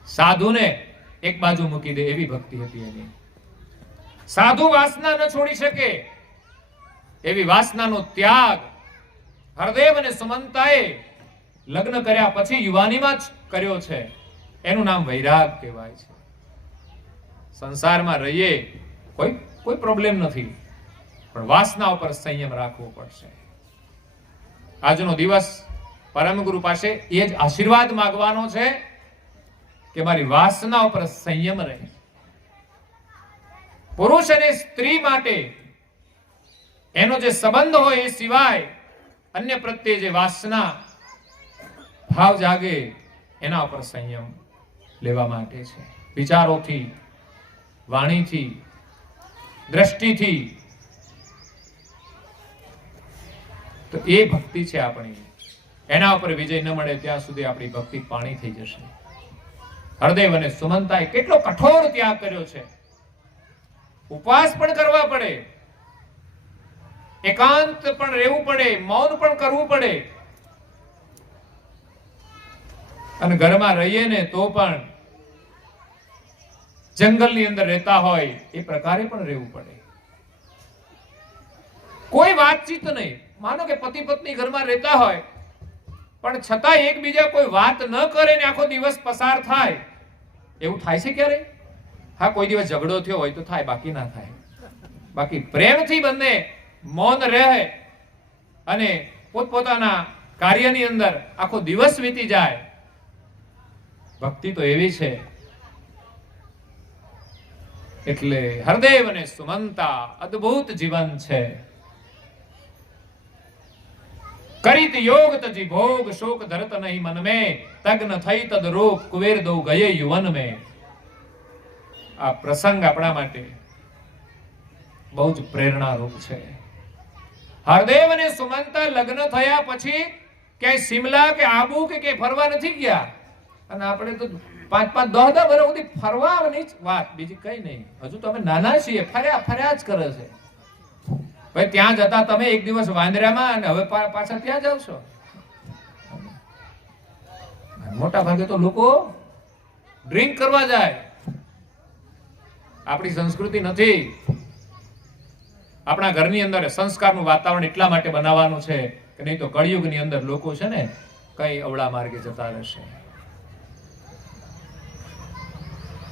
સાધુને એક બાજુ મૂકી દે એવી ભક્તિ હતી એની. સાધુ વાસના ન છોડી શકે એવી વાસનાનો ત્યાગ હરદેવ અને સુમંતાએ લગ્ન કર્યા પછી યુવાનીમાં જ કર્યો છે. એનું નામ વૈરાગ કહેવાય છે. સંસારમાં રહીએ કોઈ પ્રોબ્લેમ નથી, પણ વાસના ઉપર સંયમ રાખવો પડશે. આજનો દિવસ પરમ ગુરુ પાસે એ જ આશીર્વાદ માંગવાનો છે કે મારી વાસના ઉપર સંયમ રહે. પુરુષ અને સ્ત્રી માટે એનો જે સંબંધ હોય એ સિવાય અન્ય પ્રત્યે જે વાસના ભાવ જાગે એના ઉપર સંયમ લેવા માટે છે. વિચારોથી, વાણીથી, દ્રષ્ટિથી. તો એ ભક્તિ છે આપણી. એના ઉપર વિજય ન મળે ત્યાં સુધી આપણી ભક્તિ પાણી થઈ જશે. હરદેવ અને સુમંતાએ કેટલો કઠોર ત્યાગ કર્યો છે. ઉપવાસ પણ કરવા પડે, એકાંત પણ રહેવું પડે, મૌન પણ કરવું પડે, અને ઘરમાં રહીએ ને તો પણ જંગલની અંદર રહેતા હોય એ પ્રકારે પણ રહેવું પડે. કોઈ વાતચીત નહીં. માનો કે પતિ પત્ની ઘરમાં રહેતા હોય પણ છતાં એકબીજા કોઈ વાત ન કરે ને આખો દિવસ પસાર થાય, એવું થાય છે ક્યારે? હા, કોઈ દિવસ ઝઘડો થયો હોય તો થાય, બાકી ના થાય. બાકી પ્રેમથી બંને મૌન રહે અને પોતપોતાના કાર્યની અંદર આખો દિવસ વીતી જાય. ભક્તિ તો એવી છે. એટલે હરદેવ અને સુમંતા અદ્ભુત જીવન છે. કરિત યોગ તજી ભોગ શોક ધરત નહીં મન में તગ્ન થઈ તદ રૂપ કુવેર દો ગયે યુવન में. આ પ્રસંગ આપણા માટે બહુ જ પ્રેરણા રૂપ છે. હરદેવ અને સુમંતા લગ્ન થયા પછી ક્યાંય સિમલા કે આબુ કે ક્યાંય ફરવા નથી ગયા. અને આપણે તો 5-5, 10-10 વર્ષ સુધી ફરવાની જ વાત, બીજી કઈ નહીં. હજુ તો અમે નાના છીએ, ફર્યા જ કરે છે. ભાઈ ત્યાં જતા તમે એક દિવસ વાંદરામાં અને હવે પાછા ત્યાં જાવ છો. મોટા ભાગે તો લોકો ડ્રિંક કરવા જાય. આપણી સંસ્કૃતિ નથી. આપણા ઘરની અંદર સંસ્કારનું વાતાવરણ એટલા માટે બનાવવાનું છે કે નહીં તો કળિયુગની અંદર લોકો છે ને કઈ અવળા માર્ગે જતા રહેશે.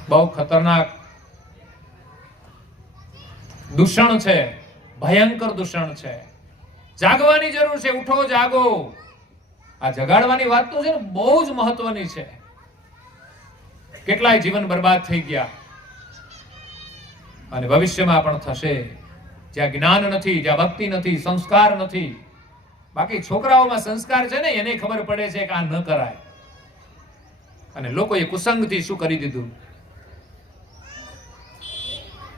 બહુ ખતરનાક દૂષણ છે, ભયંકર દૂષણ છે. જાગવાની જરૂર છે. ઉઠો, જાગો. આ જગાડવાની વાત તો છે ને બહુ જ મહત્વની છે. કેટલાય જીવન બરબાદ થઈ ગયા અને ભવિષ્યમાં પણ થશે. જ્યાં જ્ઞાન નથી, જ્યાં ભક્તિ નથી, સંસ્કાર નથી. બાકી છોકરાઓમાં સંસ્કાર છે ને એને ખબર પડે છે કે આ ન કરાય, અને લોકોએ કુસંગથી શું કરી દીધું.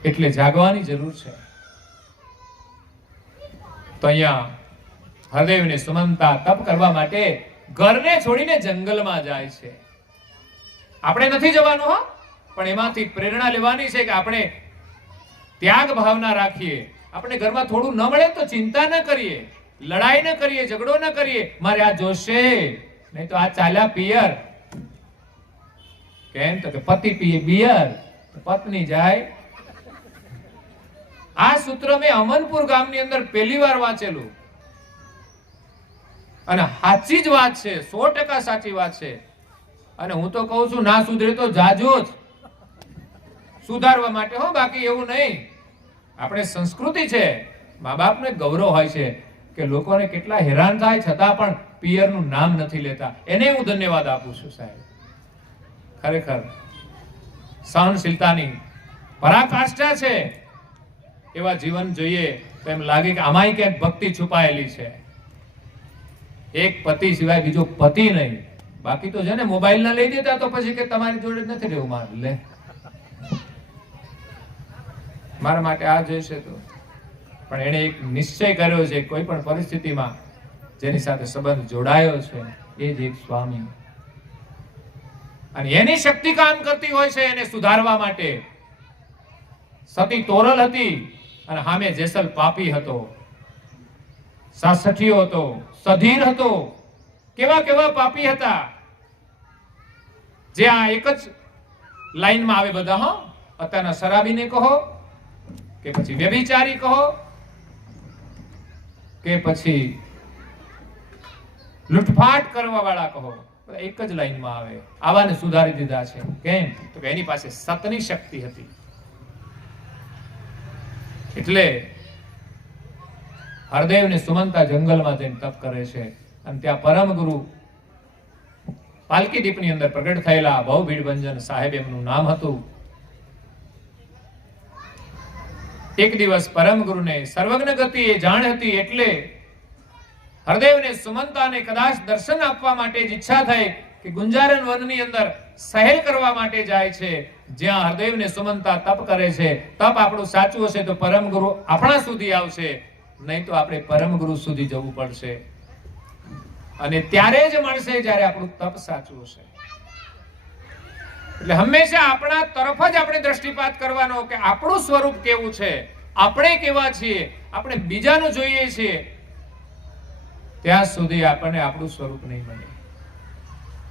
એટલે જાગવાની જરૂર છે. તો અહીંયા હરદેવ ને સુમંતા તપ કરવા માટે ઘરને છોડીને જંગલમાં જાય છે. આપણે નથી જવાનું, હા, પણ એમાંથી પ્રેરણા લેવાની છે કે આપણે ત્યાગ ભાવના રાખીએ. આપણે ઘરમાં થોડું ન મળે તો ચિંતા ન કરીએ, લડાઈ ન કરીએ, ઝઘડો ન કરીએ. મારે આ જોશે નહીં તો આ ચાલ્યા પિયર. કેમ? તો કે પતિ પીએ બિયર, પત્ની જાય. આ સૂત્ર મેં અમનપુર ગામની અંદર પહેલી વાર વાંચેલું અને સાચી જ વાત છે, 100% સાચી વાત છે. અને હું તો કહું છું, ના સુધરે તો જાજો જ સુધારવા માટે હો, બાકી એવું નહીં. આપણે સંસ્કૃતિ છે, મા બાપને ગૌરવ હોય છે કે લોકોને કેટલા હેરાન થાય છતાં પણ પિયરનું નામ નથી લેતા. એને હું ધન્યવાદ આપું છું સાહેબ. ખરેખર સહનશીલતાની પરાકાષ્ઠા છે. એવા જીવન જોઈએ તો એમ લાગે કે આમાંય ક્યાંક ભક્તિ છુપાયેલી છે. એક પતિ સિવાય બીજો પતિ નહીં. બાકી તો છે ને મોબાઈલ ના લઈ દેતા તો પછી કે તમારી જોડે નથી રહેવું, મારે લે મારા માટે આ જોઈશે તો. પણ એને એક નિશ્ચય કર્યો છે, કોઈ પણ પરિસ્થિતિમાં જેની સાથે સંબંધ જોડાયો છે એ જ એક સ્વામી. અને એની શક્તિ કામ કરતી હોય છે એને સુધારવા માટે. સતી તોરલ હતી અને સામે જેસલ પાપી હતો, સાસઠીઓ હતો, સધીર હતો. કેવા કેવા પાપી હતા જે આ એક જ લાઈનમાં આવે બધા. હો, અત્યારના શરાબીને કહો કે પછી વ્યભિચારી કહો કે પછી લૂંટફાટ કરવા વાળા કહો, એક જ લાઈનમાં આવે. આવાને સુધારી દીધા છે. કેમ? તો કે એની પાસે સતની શક્તિ હતી. એટલે હરદેવ ને સુમંતા જંગલમાં જઈને તપ કરે છે અને ત્યાં પરમ ગુરુ પાલકી દીપની અંદર પ્રગટ થયેલા ભવ ભીડભંજન સાહેબ એમનું નામ હતું. એક દિવસ પરમ ગુરુને સર્વજ્ઞ ગતિ એ જાણ હતી એટલે હરદેવને સુમંતાને કદાચ દર્શન આપવા માટે જ ઈચ્છા થઈ કે ગુંજારન વનની અંદર સહેર કરવા માટે જાય છે, જ્યાં હરદેવને સુમંતા તપ કરે છે. તપ આપણું સાચું હશે તો પરમ ગુરુ આપણા સુધી આવશે, નહીં તો આપણે પરમ ગુરુ સુધી જવું પડશે. અને ત્યારે જ મળશે જ્યારે આપણું તપ સાચું હશે. એટલે હંમેશા આપણા તરફ જ આપણે દ્રષ્ટિપાત કરવાનો કે આપણું સ્વરૂપ કેવું છે, આપણે કેવા છીએ. આપણે બીજાનું જોઈએ છીએ ત્યાં સુધી આપણને આપણું સ્વરૂપ નહીં મળે.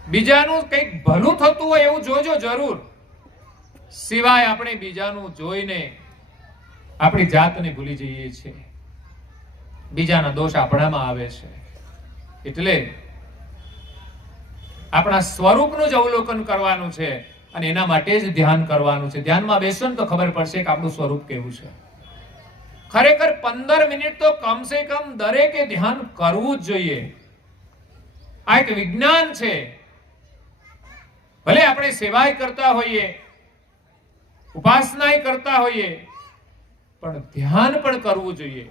બીજાનું કંઈક ભલું થતું હોય એવું જોજો જરૂર, સિવાય આપણે બીજાનું જોઈને આપણી જાતને ભૂલી જઈએ છીએ. બીજાના દોષ આપણામાં આવે છે. એટલે આપણા સ્વરૂપનું જ અવલોકન કરવાનું છે અને એના માટે જ ધ્યાન કરવાનું છે. ધ્યાનમાં બેસો ને તો ખબર પડશે કે આપણું સ્વરૂપ કેવું છે. ખરેખર 15 મિનિટ તો કમસે કમ દરેકે ધ્યાન કરવું જ જોઈએ. આ એક વિજ્ઞાન છે. ભલે આપણે સેવાય કરતા હોઈએ, ઉપાસનાય કરતા હોઈએ, પણ ધ્યાન પણ કરવું જોઈએ.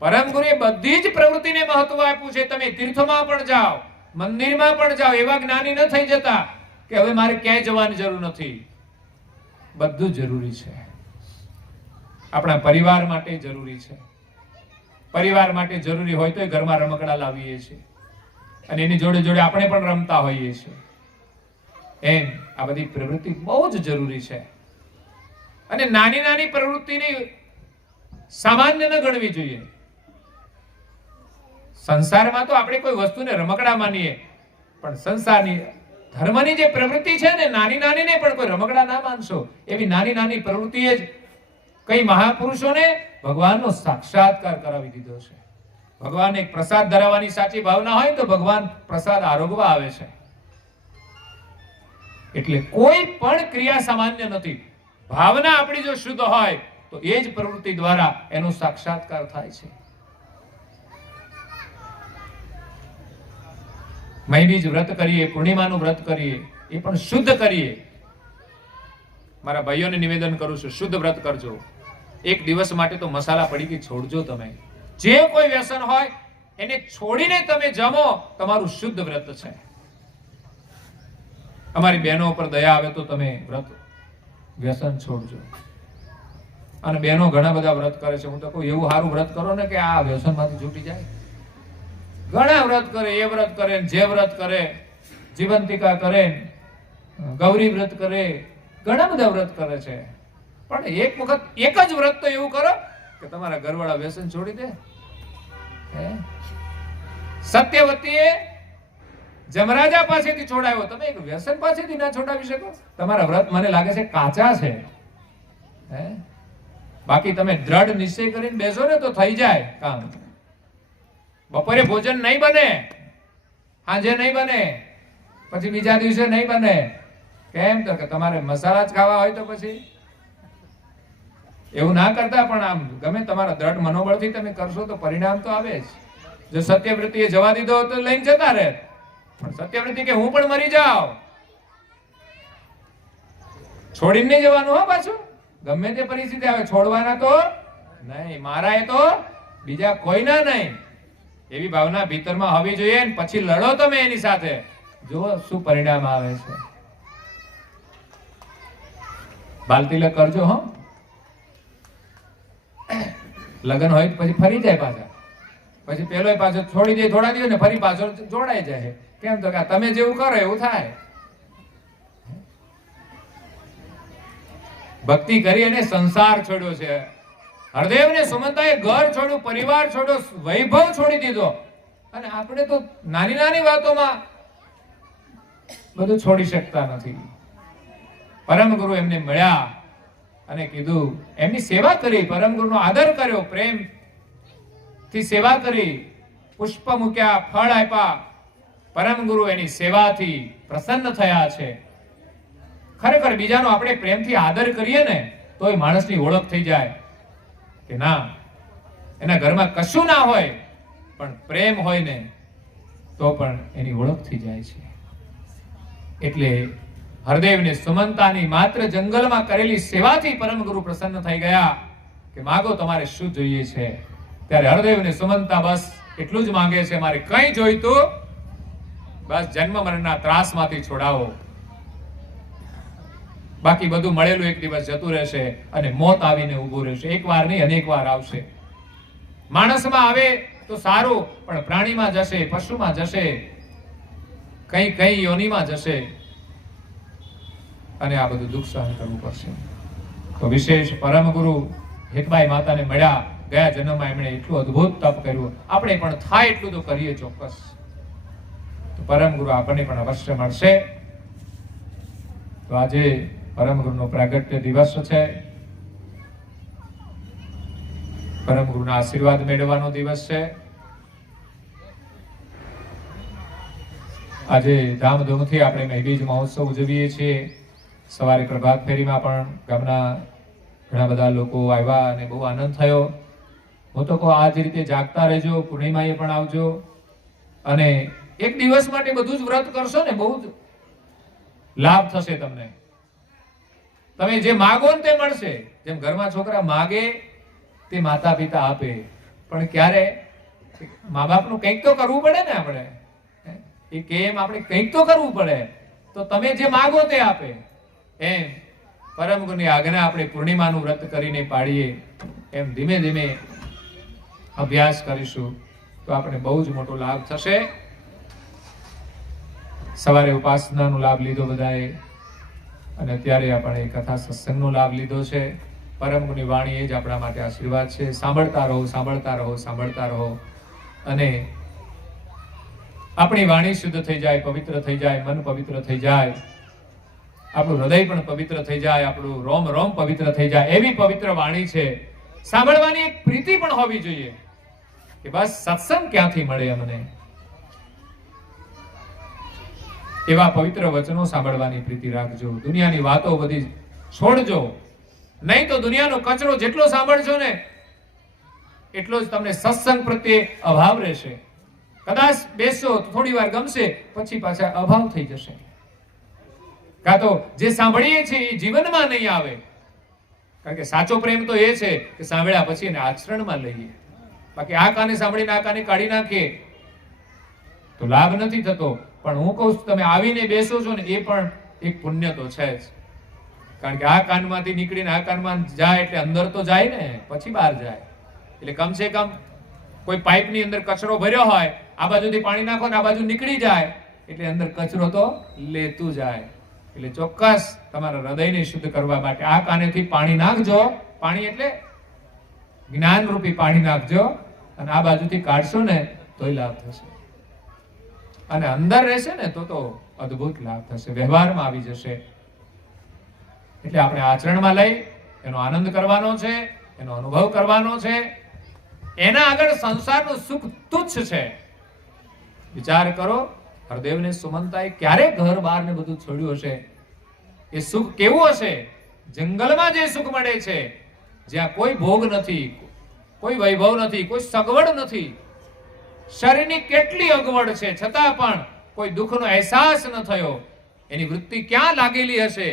પરમ ગુરુએ બધી જ પ્રવૃત્તિને મહત્વ આપ્યું છે. તમે તીર્થમાં પણ જાઓ, મંદિરમાં પણ જાઓ, એવા જ્ઞાની ન થઈ જતા કે હવે મારે ક્યાંય જવાની જરૂર નથી. બધું જરૂરી છે. આપણા પરિવાર માટે જરૂરી છે. પરિવાર માટે જરૂરી હોય તો ઘરમાં રમકડા લાવીએ છીએ અને એની જોડે જોડે આપણે પણ રમતા હોઈએ છીએ. એમ આ બધી પ્રવૃત્તિ બહુ જ જરૂરી છે. અને નાની નાની પ્રવૃત્તિની સામાન્ય ન ગણવી જોઈએ. સંસારમાં તો આપણે કોઈ વસ્તુને રમકડા માનીએ, પણ સંસારની ધર્મની જે પ્રવૃત્તિ છે ને, નાની નાની ને પણ કોઈ રમકડા ના માનશો. એવી નાની નાની પ્રવૃત્તિએ જ કઈ મહાપુરુષોને ભગવાનનો સાક્ષાત્કાર કરાવી દીધો છે. ભગવાન એક પ્રસાદ ધરાવવાની સાચી ભાવના હોય તો ભગવાન પ્રસાદ આરોગવા આવે છે. એટલે કોઈ પણ ક્રિયા સામાન્ય નથી. ભાવના આપણી જો શુદ્ધ હોય તો એ જ પ્રવૃત્તિ દ્વારા એનો સાક્ષાત્કાર થાય છે. મહિબીજ વ્રત કરીએ, પૂર્ણિમાનું વ્રત કરીએ, એ પણ શુદ્ધ કરીએ. મારા ભાઈઓને નિવેદન કરું છું, શુદ્ધ વ્રત કરજો. એક દિવસ માટે તો મસાલા પડીકી છોડજો. તમે જે કોઈ વ્યસન હોય એને છોડીને તમે જમો, તમારું શુદ્ધ વ્રત છે. અમારી બહેનો ઉપર દયા આવે તો તમે વ્રત વ્યસન છોડજો. અને બહેનો ઘણા બધા વ્રત કરે છે. હું તો કહું એવું સારું વ્રત કરો ને કે આ વ્યસનમાંથી છૂટી જાય. ઘણા વ્રત કરે, એ વ્રત કરે, જે વ્રત કરે, જીવંતિકા કરે, ગૌરી વ્રત કરે, ઘણા બધા વ્રત કરે છે. પણ એક વખત એક જ વ્રત તો એવું કરો કે તમારા ઘરવાળા વ્યસન છોડી દે. સત્યવતીએ જમરાજા પાસેથી છોડાવ્યો, તમે એક વ્યસન પાસેથી ના છોડાવી શકો? તમારા વ્રત મને લાગે છે કાચા છે. હે? બાકી તમે દ્રઢ નિશ્ચય કરીને બેસો ને તો થઈ જાય કામ. બપોરે ભોજન નહીં બને, સાંજે નહીં બને, પછી બીજા દિવસે નહીં બને. કેમ? તો કે તમારે મસાલા જ ખાવા હોય તો પછી એવું ના કરતા, પણ આમ ગમે તમારા દ્રઢ મનોબળથી તમે કરશો તો પરિણામ તો આવે જ. જો સત્યવ્રતિએ જવા દીધો તો લઈને જતા રહે, પણ સત્યવ્રતિ કે હું પણ મરી જાઉં, છોડીને નહીં જવાનું. હા, પાછું ગમે તે પરિસ્થિતિ આવે છોડવાના તો નહીં. મારા એ તો બીજા કોઈના નહીં, એવી ભાવના ભીતરમાં હોવી જોઈએ. પછી લડો તમે એની સાથે, જો શું પરિણામ આવે છે. બાલ તિલક કરજો. હો, લગ્ન હોય પછી ફરી જાય પાછા, પછી પેલો પાછો છોડી દે થોડા દિવસ ને ફરી પાછો જોડાઈ જાય. કેમ? તો કે તમે જેવું કરો એવું થાય. ભક્તિ કરી અને સંસાર છોડ્યો છે. હરદેવ ને સુમંતાએ ઘર છોડ્યું, પરિવાર છોડ્યો, વૈભવ છોડી દીધો. અને આપણે તો નાની નાની વાતોમાં બધું છોડી શકતા નથી. પરમ ગુરુ એમને મળ્યા અને કીધું, એમની સેવા કરી, પરમ ગુરુનો આદર કર્યો, પ્રેમ થી સેવા કરી, પુષ્પ મૂક્યા, ફળ આપ્યા. પરમ ગુરુ એની સેવાથી પ્રસન્ન થયા છે. ખરેખર બીજાનો આપણે પ્રેમથી આદર કરીએ ને તો એ માણસની ઓળખ થઈ જાય કે ના, એના ઘરમાં કશું ના હોય પણ પ્રેમ હોય ને તો પણ એની ઓળખ થઈ જાય છે. એટલે હરદેવને સુમંતાની માત્ર જંગલમાં કરેલી સેવાથી પરમ ગુરુ પ્રસન્ન થઈ ગયા કે માગો તમારે શું જોઈએ છે. ત્યારે હરદેવને સુમંતા બસ એટલું જ માંગે છે, મારે કઈ જોઈતું, બસ જન્મ મરણના ત્રાસમાંથી છોડાવો. બાકી બધું મળેલું એક દિવસ જતું રહેશે અને મોત આવીને ઊભું રહેશે. એક વાર નહીં, અનેક વાર આવશે. માણસમાં આવે તો સારું, પણ પ્રાણીમાં જશે, પશુમાં જશે, કઈ કઈ યોનિમાં જશે અને આ બધું દુઃખ સહન કરવું પડશે. તો વિશેષ પરમ ગુરુ હેતબાઈ માતાને મળ્યા. ગયા જન્મમાં એમણે એટલું અદ્ભુત તપ કર્યું. આપણે પણ થાય એટલું તો કરીએ ચોક્કસ. તો પરમ ગુરુ આપણને પણ અવશ્ય મળશે. તો આજે પરમ ગુરુનો પ્રાગટ્ય દિવસ છે. પરમ ગુરુના આશીર્વાદ મેળવવાનો દિવસ છે. આજે ધામધૂમથી આપણે મહીબીજ મહોત્સવ ઉજવીએ છીએ. સવારે પ્રભાત ફેરીમાં પણ ગામના ઘણા બધા લોકો આવ્યા અને બહુ આનંદ થયો. હું તો કહું, આ જ રીતે જાગતા રહેજો, પૂર્ણિમાએ પણ આવજો અને એક દિવસ માટે બધું જ વ્રત કરશો ને બહુ જ લાભ થશે તમને. તમે જે માગો ને તે મળશે. જેમ ઘરમાં છોકરા માગે તે માતા પિતા આપે, પણ ક્યારે મા બાપનું કંઈક તો કરવું પડે ને. આપણે એ કેમ આપણે કંઈક તો કરવું પડે, તો તમે જે માગો તે આપે. એમ પરમ ગુરુની આજ્ઞા આપણે પૂર્ણિમાનું વ્રત કરીને પાડીએ, એમ ધીમે ધીમે અભ્યાસ કરીશું તો આપણે બહુ જ મોટો લાભ થશે. સવારે ઉપાસનાનો લાભ લીધો બધાએ અને અત્યારે આપણે કથા સત્સંગનો લાભ લીધો છે. પરમ ગુરુની વાણી એ જ આપણા માટે આશીર્વાદ છે. સાંભળતા રહો, સાંભળતા રહો, સાંભળતા રહો અને આપણી વાણી શુદ્ધ થઈ જાય, પવિત્ર થઈ જાય, મન પવિત્ર થઈ જાય, આપણું હૃદય પણ પવિત્ર થઈ જાય, આપણું રોમ રોમ પવિત્ર થઈ જાય. એવી પવિત્ર વાણી છે. સાંભળવાની એક પ્રીતિ પણ હોવી જોઈએ કે બસ સત્સંગ ક્યાંથી મળે અમને. એવા પવિત્ર વચનો સાંભળવાની પ્રીતિ રાખજો. દુનિયાની વાતો બધી છોડજો, નહીં તો દુનિયાનો કચરો જેટલો સાંભળજો ને એટલો જ તમને સત્સંગ પ્રત્યે અભાવ રહેશે. કદાચ બેસો તો થોડી વાર ગમશે, પછી પાછા અભાવ થઈ જશે. કાં તો જે સાંભળીએ છીએ એ જીવનમાં નહીં આવે. કારણ કે સાચો પ્રેમ તો એ છે કે સાંભળ્યા પછી એને આચરણમાં લઈએ. બાકી આ કાને સાંભળીને આ કાને કાઢી નાખીએ તો લાભ નથી થતો. પણ હું કહું છું, તમે આવીને બેસો છો ને એ પણ એક પુણ્ય તો છે જ. કારણ કે આ કાનમાંથી નીકળીને આ કાનમાં જાય એટલે અંદર તો જાય ને, પછી બહાર જાય. એટલે કમસે કમ કોઈ પાઇપની અંદર કચરો ભર્યો હોય, આ બાજુથી પાણી નાખો ને આ બાજુ નીકળી જાય એટલે અંદર કચરો તો લેતું જાય. એટલે ચોક્કસ તમારા હૃદયને શુદ્ધ કરવા માટે આ કાનેથી પાણી નાખજો. પાણી એટલે જ્ઞાન રૂપી પાણી નાખજો અને આ બાજુથી કાઢશો ને તોય લાભ થશે. અને અંદર રહેશે ને તો અદ્ભુત લાભ થશે, વ્યવહારમાં આવી જશે. એટલે આપણે આચરણમાં લઈ એનો આનંદ કરવાનો છે, એનો અનુભવ કરવાનો છે. એના આગળ સંસારનું સુખ તુચ્છ છે. વિચાર કરો, હરદેવને સુમંતાએ ક્યારે ઘર બાર ને બધું છોડ્યું હશે? એ સુખ કેવું હશે? જંગલમાં જે સુખ મળે છે, જ્યાં કોઈ ભોગ નથી, કોઈ વૈભવ નથી, કોઈ સગવડ નથી, શરીરની કેટલી અગવડ છે, છતાં પણ કોઈ દુઃખનો અહેસાસ ન થયો. એની વૃત્તિ ક્યાં લાગેલી હશે?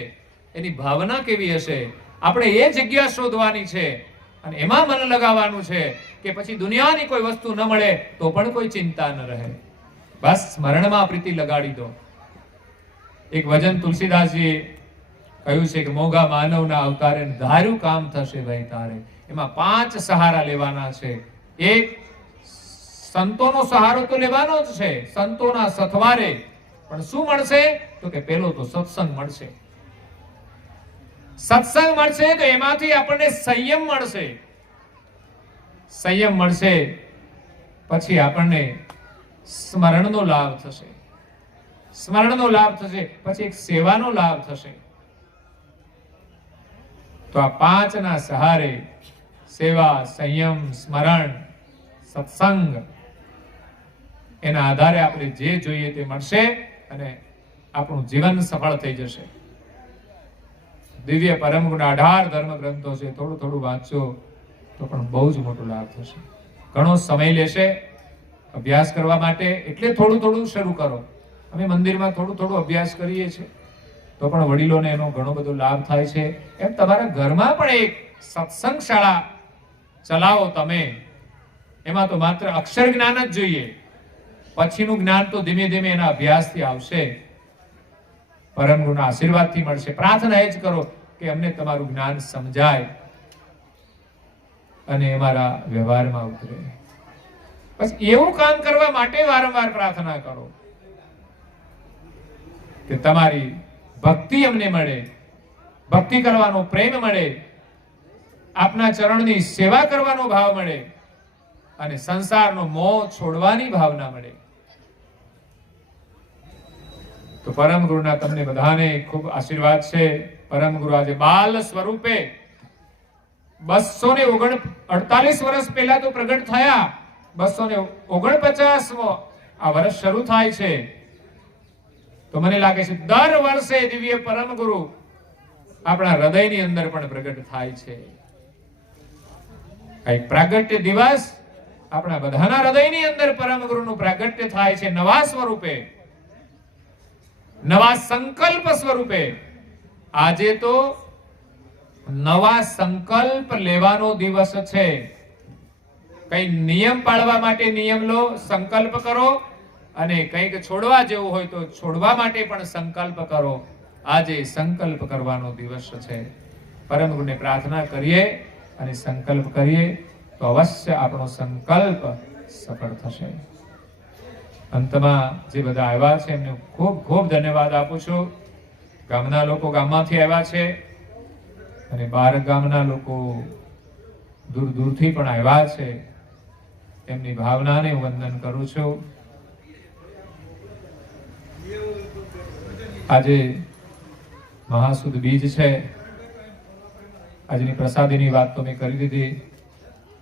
એની ભાવના કેવી હશે? આપણે એ જગ્યા શોધવાની છે અને એમાં મન લગાવવાનું છે કે પછી દુનિયાની કોઈ વસ્તુ ન મળે તો પણ કોઈ ચિંતા ન રહે. બસ સ્મરણમાં પ્રીતિ લગાડી દો. એક વચન તુલસીદાસજીએ કહ્યું છે કે મોગા માનવના અવતારે ધાર્યું કામ થશે ભાઈ તારે. એમાં 5 સહારા લેવાના છે. એક, સંતોનો સહારો તો લેવાનો જ છે, સંતોના સથવારે. પણ શું મળશે? તો કે પેલો તો સત્સંગ મળશે. સત્સંગ મળશે તો એમાંથી આપણને સંયમ મળશે. સંયમ મળશે પછી આપણને સ્મરણનો લાભ થશે. સ્મરણનો લાભ થશે પછી એક સેવાનો લાભ થશે. તો આ 5 ના સહારે સેવા, સંયમ, સ્મરણ, સત્સંગ, એના આધારે આપણે જે જોઈએ તે મળશે અને આપણું જીવન સફળ થઈ જશે. દિવ્ય પરમ ગુણ 18 ધર્મ ગ્રંથો છે. થોડું થોડું વાંચો તો પણ બહુ જ મોટો લાભ થશે. ઘણો સમય લેશે અભ્યાસ કરવા માટે, એટલે થોડું થોડું શરૂ કરો. અમે મંદિરમાં થોડું થોડું અભ્યાસ કરીએ છીએ તો પણ વડીલોને એનો ઘણો બધો લાભ થાય છે. એમ તમારા ઘરમાં પણ એક સત્સંગ શાળા ચલાવો તમે. એમાં તો માત્ર અક્ષર જ્ઞાન જ જોઈએ, પછીનું જ્ઞાન તો ધીમે ધીમે એના અભ્યાસથી આવશે, પરમ ગુરુના આશીર્વાદથી મળશે. પ્રાર્થના એ જ કરો કે અમને તમારું જ્ઞાન સમજાય અને અમારા વ્યવહારમાં ઉતરે. બસ એવું કામ કરવા માટે વારંવાર પ્રાર્થના કરો કે તમારી ભક્તિ અમને મળે, ભક્તિ કરવાનો પ્રેમ મળે, આપના ચરણની સેવા કરવાનો ભાવ મળે અને સંસારનો મોહ છોડવાની ભાવના મળે. તો પરમ ગુરુના તમને બધાને ખૂબ આશીર્વાદ છે. પરમ ગુરુ આજે બાલ સ્વરૂપે 248 વર્ષ પહેલા તો પ્રગટ થયા. 249મો આ વર્ષ શરૂ થાય છે. તો મને લાગે છે દર વર્ષે દિવ્ય પરમ ગુરુ આપણા હૃદયની અંદર પણ પ્રગટ થાય છે. એક પ્રાગટ્ય દિવસ આપણા બધાના હૃદયની અંદર પરમ ગુરુનું પ્રાગટ્ય થાય છે, નવા સ્વરૂપે, નવા સંકલ્પ સ્વરૂપે. આજે તો નવા સંકલ્પ લેવાનો દિવસ છે. કઈ નિયમ પાળવા માટે નિયમ લો, સંકલ્પ કરો, અને કંઈક છોડવા જેવું હોય તો છોડવા માટે પણ સંકલ્પ કરો. આજે સંકલ્પ કરવાનો દિવસ છે. પરમ ગુરુને પ્રાર્થના કરીએ અને સંકલ્પ કરીએ તો અવશ્ય આપણો સંકલ્પ સફળ થશે. અંતમાં જે બધા આવ્યા છે એમને ખૂબ ખૂબ ધન્યવાદ આપું છું. ગામના લોકો ગામમાંથી આવ્યા છે અને બહાર ગામના લોકો દૂર દૂરથી પણ આવ્યા છે. એમની ભાવનાને હું વંદન કરું છું. આજે મહાસુદ બીજ છે. આજની પ્રસાદીની વાત તો મેં કરી દીધી.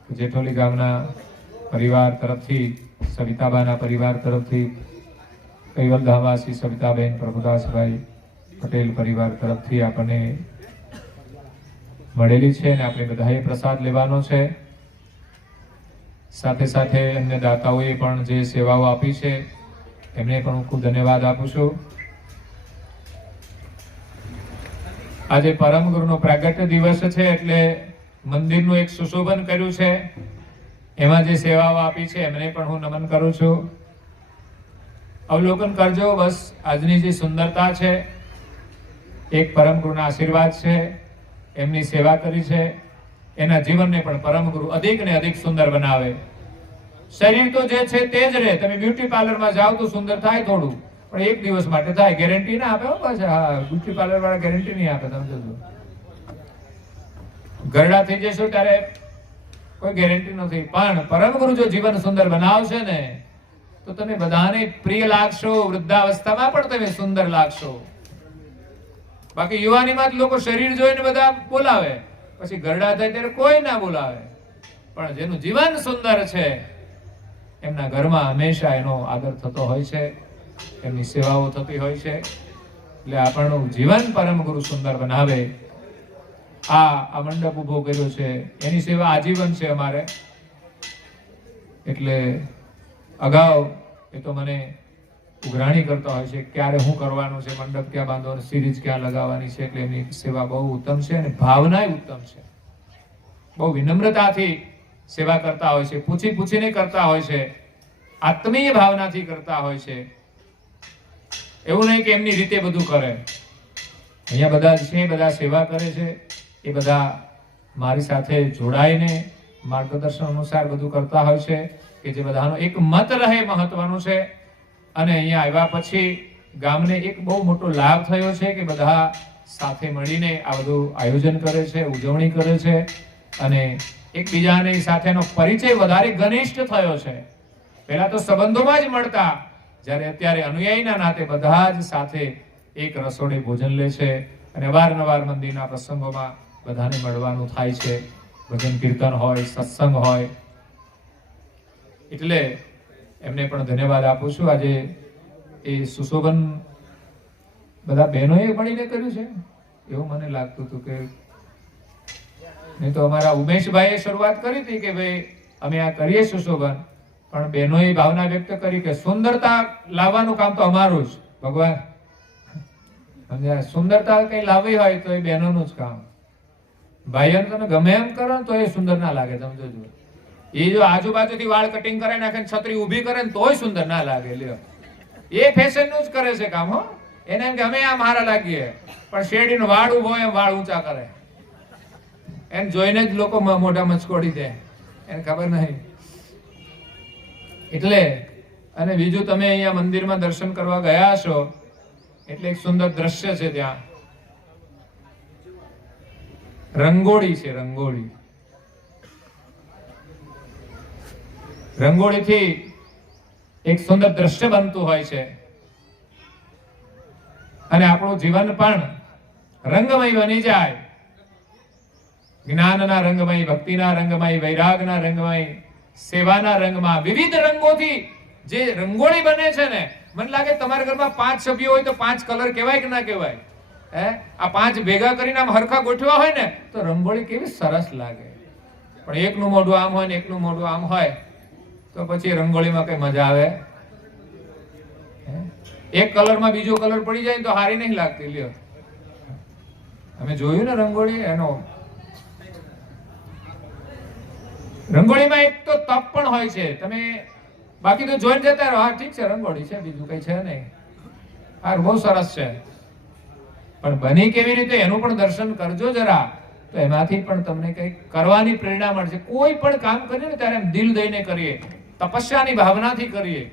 જેઠોલી ગામના પરિવાર તરફથી, સવિતાબાના પરિવાર તરફથી, કૈવલધામવાસી સવિતાબેન પ્રભુદાસભાઈ પટેલ પરિવાર તરફથી આપણને મળેલી છે અને આપણે બધાએ પ્રસાદ લેવાનો છે. સાથે સાથે અન્ય દાતાઓએ પણ જે સેવાઓ આપી છે એમને પણ હું ખૂબ ધન્યવાદ આપું છું. આજે પરમ ગુરુનો પ્રાગટ્ય દિવસ છે એટલે મંદિરનું એક સુશોભન કર્યું છે. એમાં જે સેવાઓ આપી છે એમને પણ હું નમન કરું છું. અવલોકન કરજો બસ આજની જે સુંદરતા છે એક પરમ ગુરુના આશીર્વાદ છે. એમની સેવા કરી છે, એના જીવનને પણ પરમ ગુરુ અધિક ને અધિક સુંદર બનાવે. શરીર તો જે છે તે જ રહે. તમે બ્યુટી પાર્લરમાં જાઓ તો સુંદર થાય થોડું, પણ એક દિવસ માટે થાય, ગેરંટી ના આપે. પાછા હા, બ્યુટી પાર્લર વાળા ગેરંટી નહીં આપે. તમે જોજો, ગરડા થઈ જશો ત્યારે કોઈ ગેરંટી નથી. પણ પરમ ગુરુ જો જીવન સુંદર બનાવશે ને તો તમે બધાને પ્રિય લાગશો, વૃદ્ધાવસ્થામાં પણ તમે સુંદર લાગશો. બાકી યુવાનીમાં જ લોકો શરીર જોઈને બધા બોલાવે, પછી ગરડા થાય ત્યારે કોઈ ના બોલાવે. પણ જેનું જીવન સુંદર છે એમના ઘરમાં હંમેશા એનો આદર થતો હોય છે, એમની સેવાઓ થતી હોય છે. એટલે આપણું જીવન પરમ ગુરુ સુંદર બનાવે. આ મંડપ ઉભો કર્યો છે એની સેવા આજીવન છે અમારે. એટલે અગાઉ એ તો મને ઉઘરાણી કરતા હોય છે ક્યારે શું કરવાનું છે, મંડપ ક્યાં બાંધવાનો, સિરીઝ ક્યાં લગાવવાની છે. એટલે એમની સેવા બહુ ઉત્તમ છે અને ભાવના ઉત્તમ છે. બહુ વિનમ્રતાથી સેવા કરતા હોય છે, પૂછીને કરતા હોય છે, આત્મીય ભાવનાથી કરતા હોય છે. એવું નહીં કે એમની રીતે બધું કરે. અહીંયા બધા છે, બધા સેવા કરે છે, એ બધા મારી સાથે જોડાઈને માર્ગદર્શન અનુસાર બધું કરતા હોય છે કે જે બધાનો એક મત રહે મહત્વનું છે. અને અહીંયા આવ્યા પછી ગામને એક બહુ મોટો લાભ થયો છે કે બધા સાથે મળીને આ બધું આયોજન કરે છે, ઉજવણી કરે છે અને એકબીજાની સાથેનો પરિચય વધારે ઘનિષ્ઠ થયો છે. પહેલા તો સંબંધોમાં જ મળતા, જ્યારે અત્યારે અનુયાયીના નાતે બધા જ સાથે એક રસોડે ભોજન લે છે અને અવારનવાર મંદિરના પ્રસંગોમાં બધાને મળવાનું થાય છે. ભજન કીર્તન હોય, સત્સંગ હોય. એટલે એમને પણ ધન્યવાદ આપું છું. આજે એ સુશોભન બધા બહેનોએ મળીને કર્યું છે એવું મને લાગતું હતું કે નહીં તો અમારા ઉમેશભાઈએ શરૂઆત કરી હતી કે ભાઈ અમે આ કરીએ સુશોભન, પણ બહેનોએ ભાવના વ્યક્ત કરી કે સુંદરતા લાવવાનું કામ તો અમારું જ. ભગવાન સુંદરતા કઈ લાવવી હોય તો એ બહેનોનું જ કામ. ભાઈઓને તમે ગમે એમ કરો ને તો એ સુંદર ના લાગે. તમે જોજો, એ જો આજુબાજુથી વાળ કટિંગ કરે નાખે, છત્રી ઊભી કરે ને તોય સુંદર ના લાગે. લ્યો, એ ફેશન નું જ કરે છે કામ. હો, એને એમ કે અમે આ મારા લાગીએ, પણ શેરડીનું વાળ ઉભો એમ વાળ ઊંચા કરે. એને જોઈને જ લોકો મોઢા મચકોડી દે, એને ખબર નહીં. એટલે અને બીજું તમે અહીંયા મંદિરમાં દર્શન કરવા ગયા છો એટલે એક સુંદર દ્રશ્ય છે. ત્યાં રંગોળી છે. રંગોળીથી એક સુંદર દ્રશ્ય બનતું હોય છે અને આપણું જીવન પણ રંગમય બની જાય. જ્ઞાનના રંગમય, ભક્તિના રંગમય, વૈરાગના રંગમય, સેવાના રંગમાં વિવિધ રંગોથી જે રંગોળી બને છે ને, મને લાગે તમારા ઘરમાં 5 સભ્યો હોય તો 5 કલર કહેવાય કે ના કહેવાય? આ 5 ભેગા કરીને આમ હરખા ગોઠવા હોય ને તો રંગોળી કેવી સરસ લાગે. પણ એકનું મોઢું આમ હોય ને એકનું મોઢું આમ હોય તો પછી રંગોળીમાં કઈ મજા આવે? એક કલરમાં બીજો કલર પડી જાય તો હારી નહીં લાગતી. લ્યો, અમે જોયું ને રંગોળી, એનો રંગોળીમાં એક તો તપ પણ હોય છે. તમે બાકી તો જોઈને જતા રહો, હા ઠીક છે રંગોળી છે, બીજું કઈ છે નહીં, હા બહુ સરસ છે. પણ બની કેવી રીતે એનું પણ દર્શન કરજો જરા, તો એમાંથી પણ તમને કંઈક કરવાની પ્રેરણા મળશે. કોઈ પણ કામ કરીએ ને ત્યારે દિલ દઈને કરીએ, તપસ્યાની ભાવનાથી કરીએ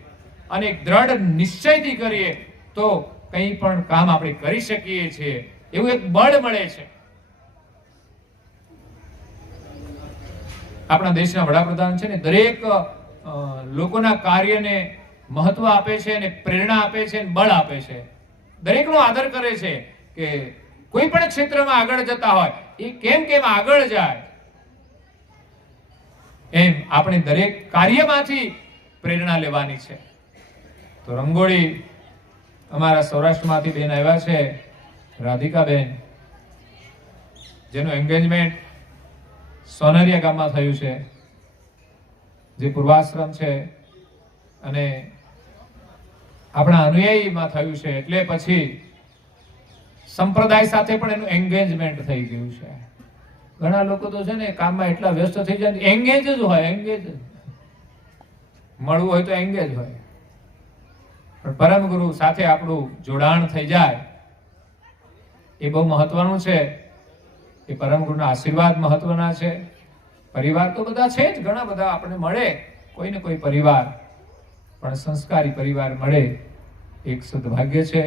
અને એક દ્રઢ નિશ્ચયથી કરીએ તો કંઈ પણ કામ આપણે કરી શકીએ છીએ, એવું એક બળ મળે છે. આપણા દેશના વડાપ્રધાન છે ને દરેક લોકોના કાર્યને મહત્વ આપે છે અને પ્રેરણા આપે છે અને બળ આપે છે. દરેકનો આદર કરે છે કે કોઈ પણ ક્ષેત્રમાં આગળ જતા હોય એ કેમ આગળ જાય. એમ આપણે દરેક કાર્યમાંથી પ્રેરણા લેવાની છે. તો રંગોળી અમારા સૌરાષ્ટ્રમાંથી બેન આવ્યા છે, રાધિકાબેન, જેનું એન્ગેજમેન્ટ સોનરિયા ગામમાં થયું છે, જે પૂર્વાશ્રમ છે અને આપણા અનુયાયીમાં થયું છે. એટલે પછી સંપ્રદાય સાથે પણ એનું એન્ગેજમેન્ટ થઈ ગયું છે. ઘણા લોકો તો છે ને કામમાં એટલા વ્યસ્ત થઈ જાય, એંગેજ જ હોય, એંગેજ મળવું હોય તો એંગેજ હોય, પણ પરમ ગુરુ સાથે આપણું જોડાણ થઈ જાય એ બહુ મહત્વનું છે. એ પરમ ગુરુના આશીર્વાદ મહત્વના છે. પરિવાર તો બધા છે જ, ઘણા બધા આપણને મળે, કોઈ ને કોઈ પરિવાર, પણ સંસ્કારી પરિવાર મળે એક સદભાગ્ય છે.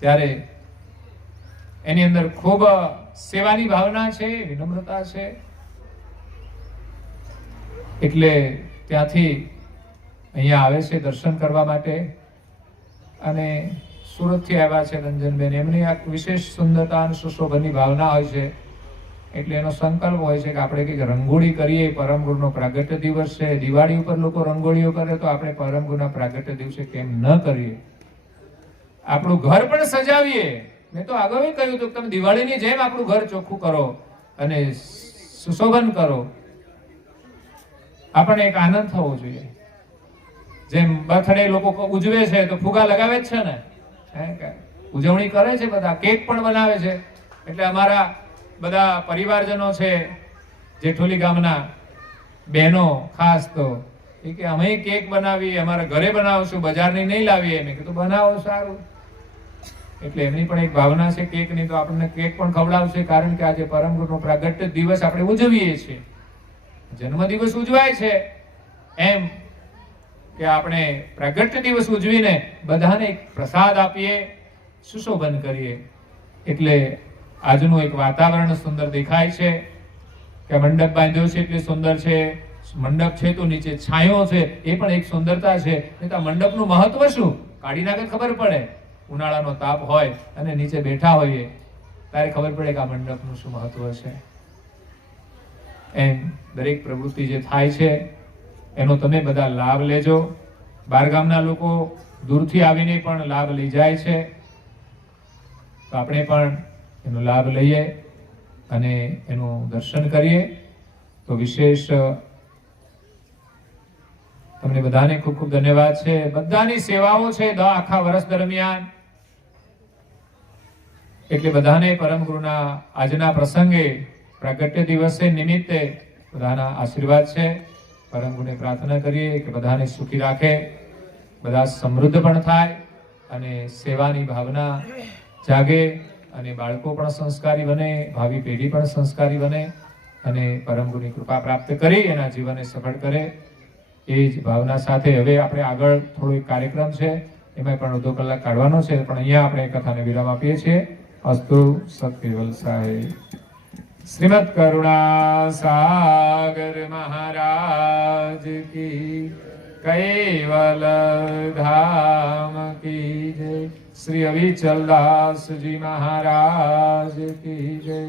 ત્યારે એની અંદર ખૂબ સેવાની ભાવના છે, વિનમ્રતા છે. એટલે ત્યાંથી અહીંયા આવે છે દર્શન કરવા માટે, અને સુરતથી આવ્યા છે રંજનબેન. એમની આ વિશેષ સુંદરતા અને સુશોભનની ભાવના હોય છે, એટલે એનો સંકલ્પ હોય છે કે આપણે કંઈક રંગોળી કરીએ. પરમ ગુરુનો પ્રાગટ્ય દિવસ છે, દિવાળી ઉપર લોકો રંગોળીઓ કરે, તો આપણે પરમ ગુરુના પ્રાગટ્ય દિવસે કેમ ન કરીએ? આપણું ઘર પણ સજાવીએ. મેં તો આગળ કહ્યું હતું કે તમે દિવાળીની જેમ આપણું ઘર ચોખ્ખું કરો અને સુશોભન કરો. આપણને એક આનંદ થવો જોઈએ. જેમ બર્થડે લોકો ઉજવે છે તો ફુગા લગાવે જ છે ને, ઉજવણી કરે છે, બધા કેક પણ બનાવે છે. એટલે અમારા બધા પરિવારજનો છે જેઠોલી ગામના બહેનો ખાસ, તો એ કે અમે કેક બનાવીએ, અમારા ઘરે બનાવશું, બજારની નહીં લાવીએ. મેં કીધું બનાવો, સારું. એટલે એમની પણ એક ભાવના છે કેકની, તો આપણને કેક પણ ખવડાવશે. કારણ કે આજે પરમ ગુરુનો પ્રાગટ્ય દિવસ આપણે ઉજવીએ છીએ. જન્મદિવસ ઉજવાય છે એમ કે આપણે પ્રાગટ્ય દિવસ ઉજવીને બધાને એક પ્રસાદ આપીએ, સુશોભન કરીએ. એટલે આજનું એક વાતાવરણ સુંદર દેખાય છે કે મંડપ બાંધ્યો છે એટલે સુંદર છે. મંડપ છે તો નીચે છાંયો છે, એ પણ એક સુંદરતા છે. નહીં તો મંડપનું મહત્વ શું? કાઢી નાખે ખબર પડે. ઉનાળાનો તાપ હોય અને નીચે બેઠા હોઈએ ત્યારે ખબર પડે કે આ મંડપનું શું મહત્વ છે. એમ દરેક પ્રવૃત્તિ જે થાય છે એનો તમે બધા લાભ લેજો. બહારગામના લોકો દૂરથી આવીને પણ લાભ લઈ જાય છે, તો આપણે પણ એનો લાભ લઈએ અને એનું દર્શન કરીએ. તો વિશેષ તમને બધાને ખૂબ ખૂબ ધન્યવાદ છે. બધાની સેવાઓ છે આખા વર્ષ દરમિયાન, એટલે બધાને પરમ ગુરુના આજના પ્રસંગે પ્રાગટ્ય દિવસે નિમિત્તે બધાના આશીર્વાદ છે. પરમ ગુરુને પ્રાર્થના કરીએ કે બધાને સુખી રાખે, બધા સમૃદ્ધ પણ થાય અને સેવાની ભાવના જાગે, અને બાળકો પણ સંસ્કારી બને, ભાવિ પેઢી પણ સંસ્કારી બને અને પરમ ગુરુની કૃપા પ્રાપ્ત કરી એના જીવનને સફળ કરે. એ જ ભાવના સાથે હવે આપણે આગળ થોડો એક કાર્યક્રમ છે, એમાં પણ અડધો કલાક કાઢવાનો છે, પણ અહીંયા આપણે કથાને વિરામ આપીએ છીએ. અસ્તુ સત્કેવલ સાહેબ. શ્રીમદ કરુણા સાગર મહારાજ કી, કૈવલ ધામ કી જય. શ્રી અવિચલદાસજી મહારાજ કી જય.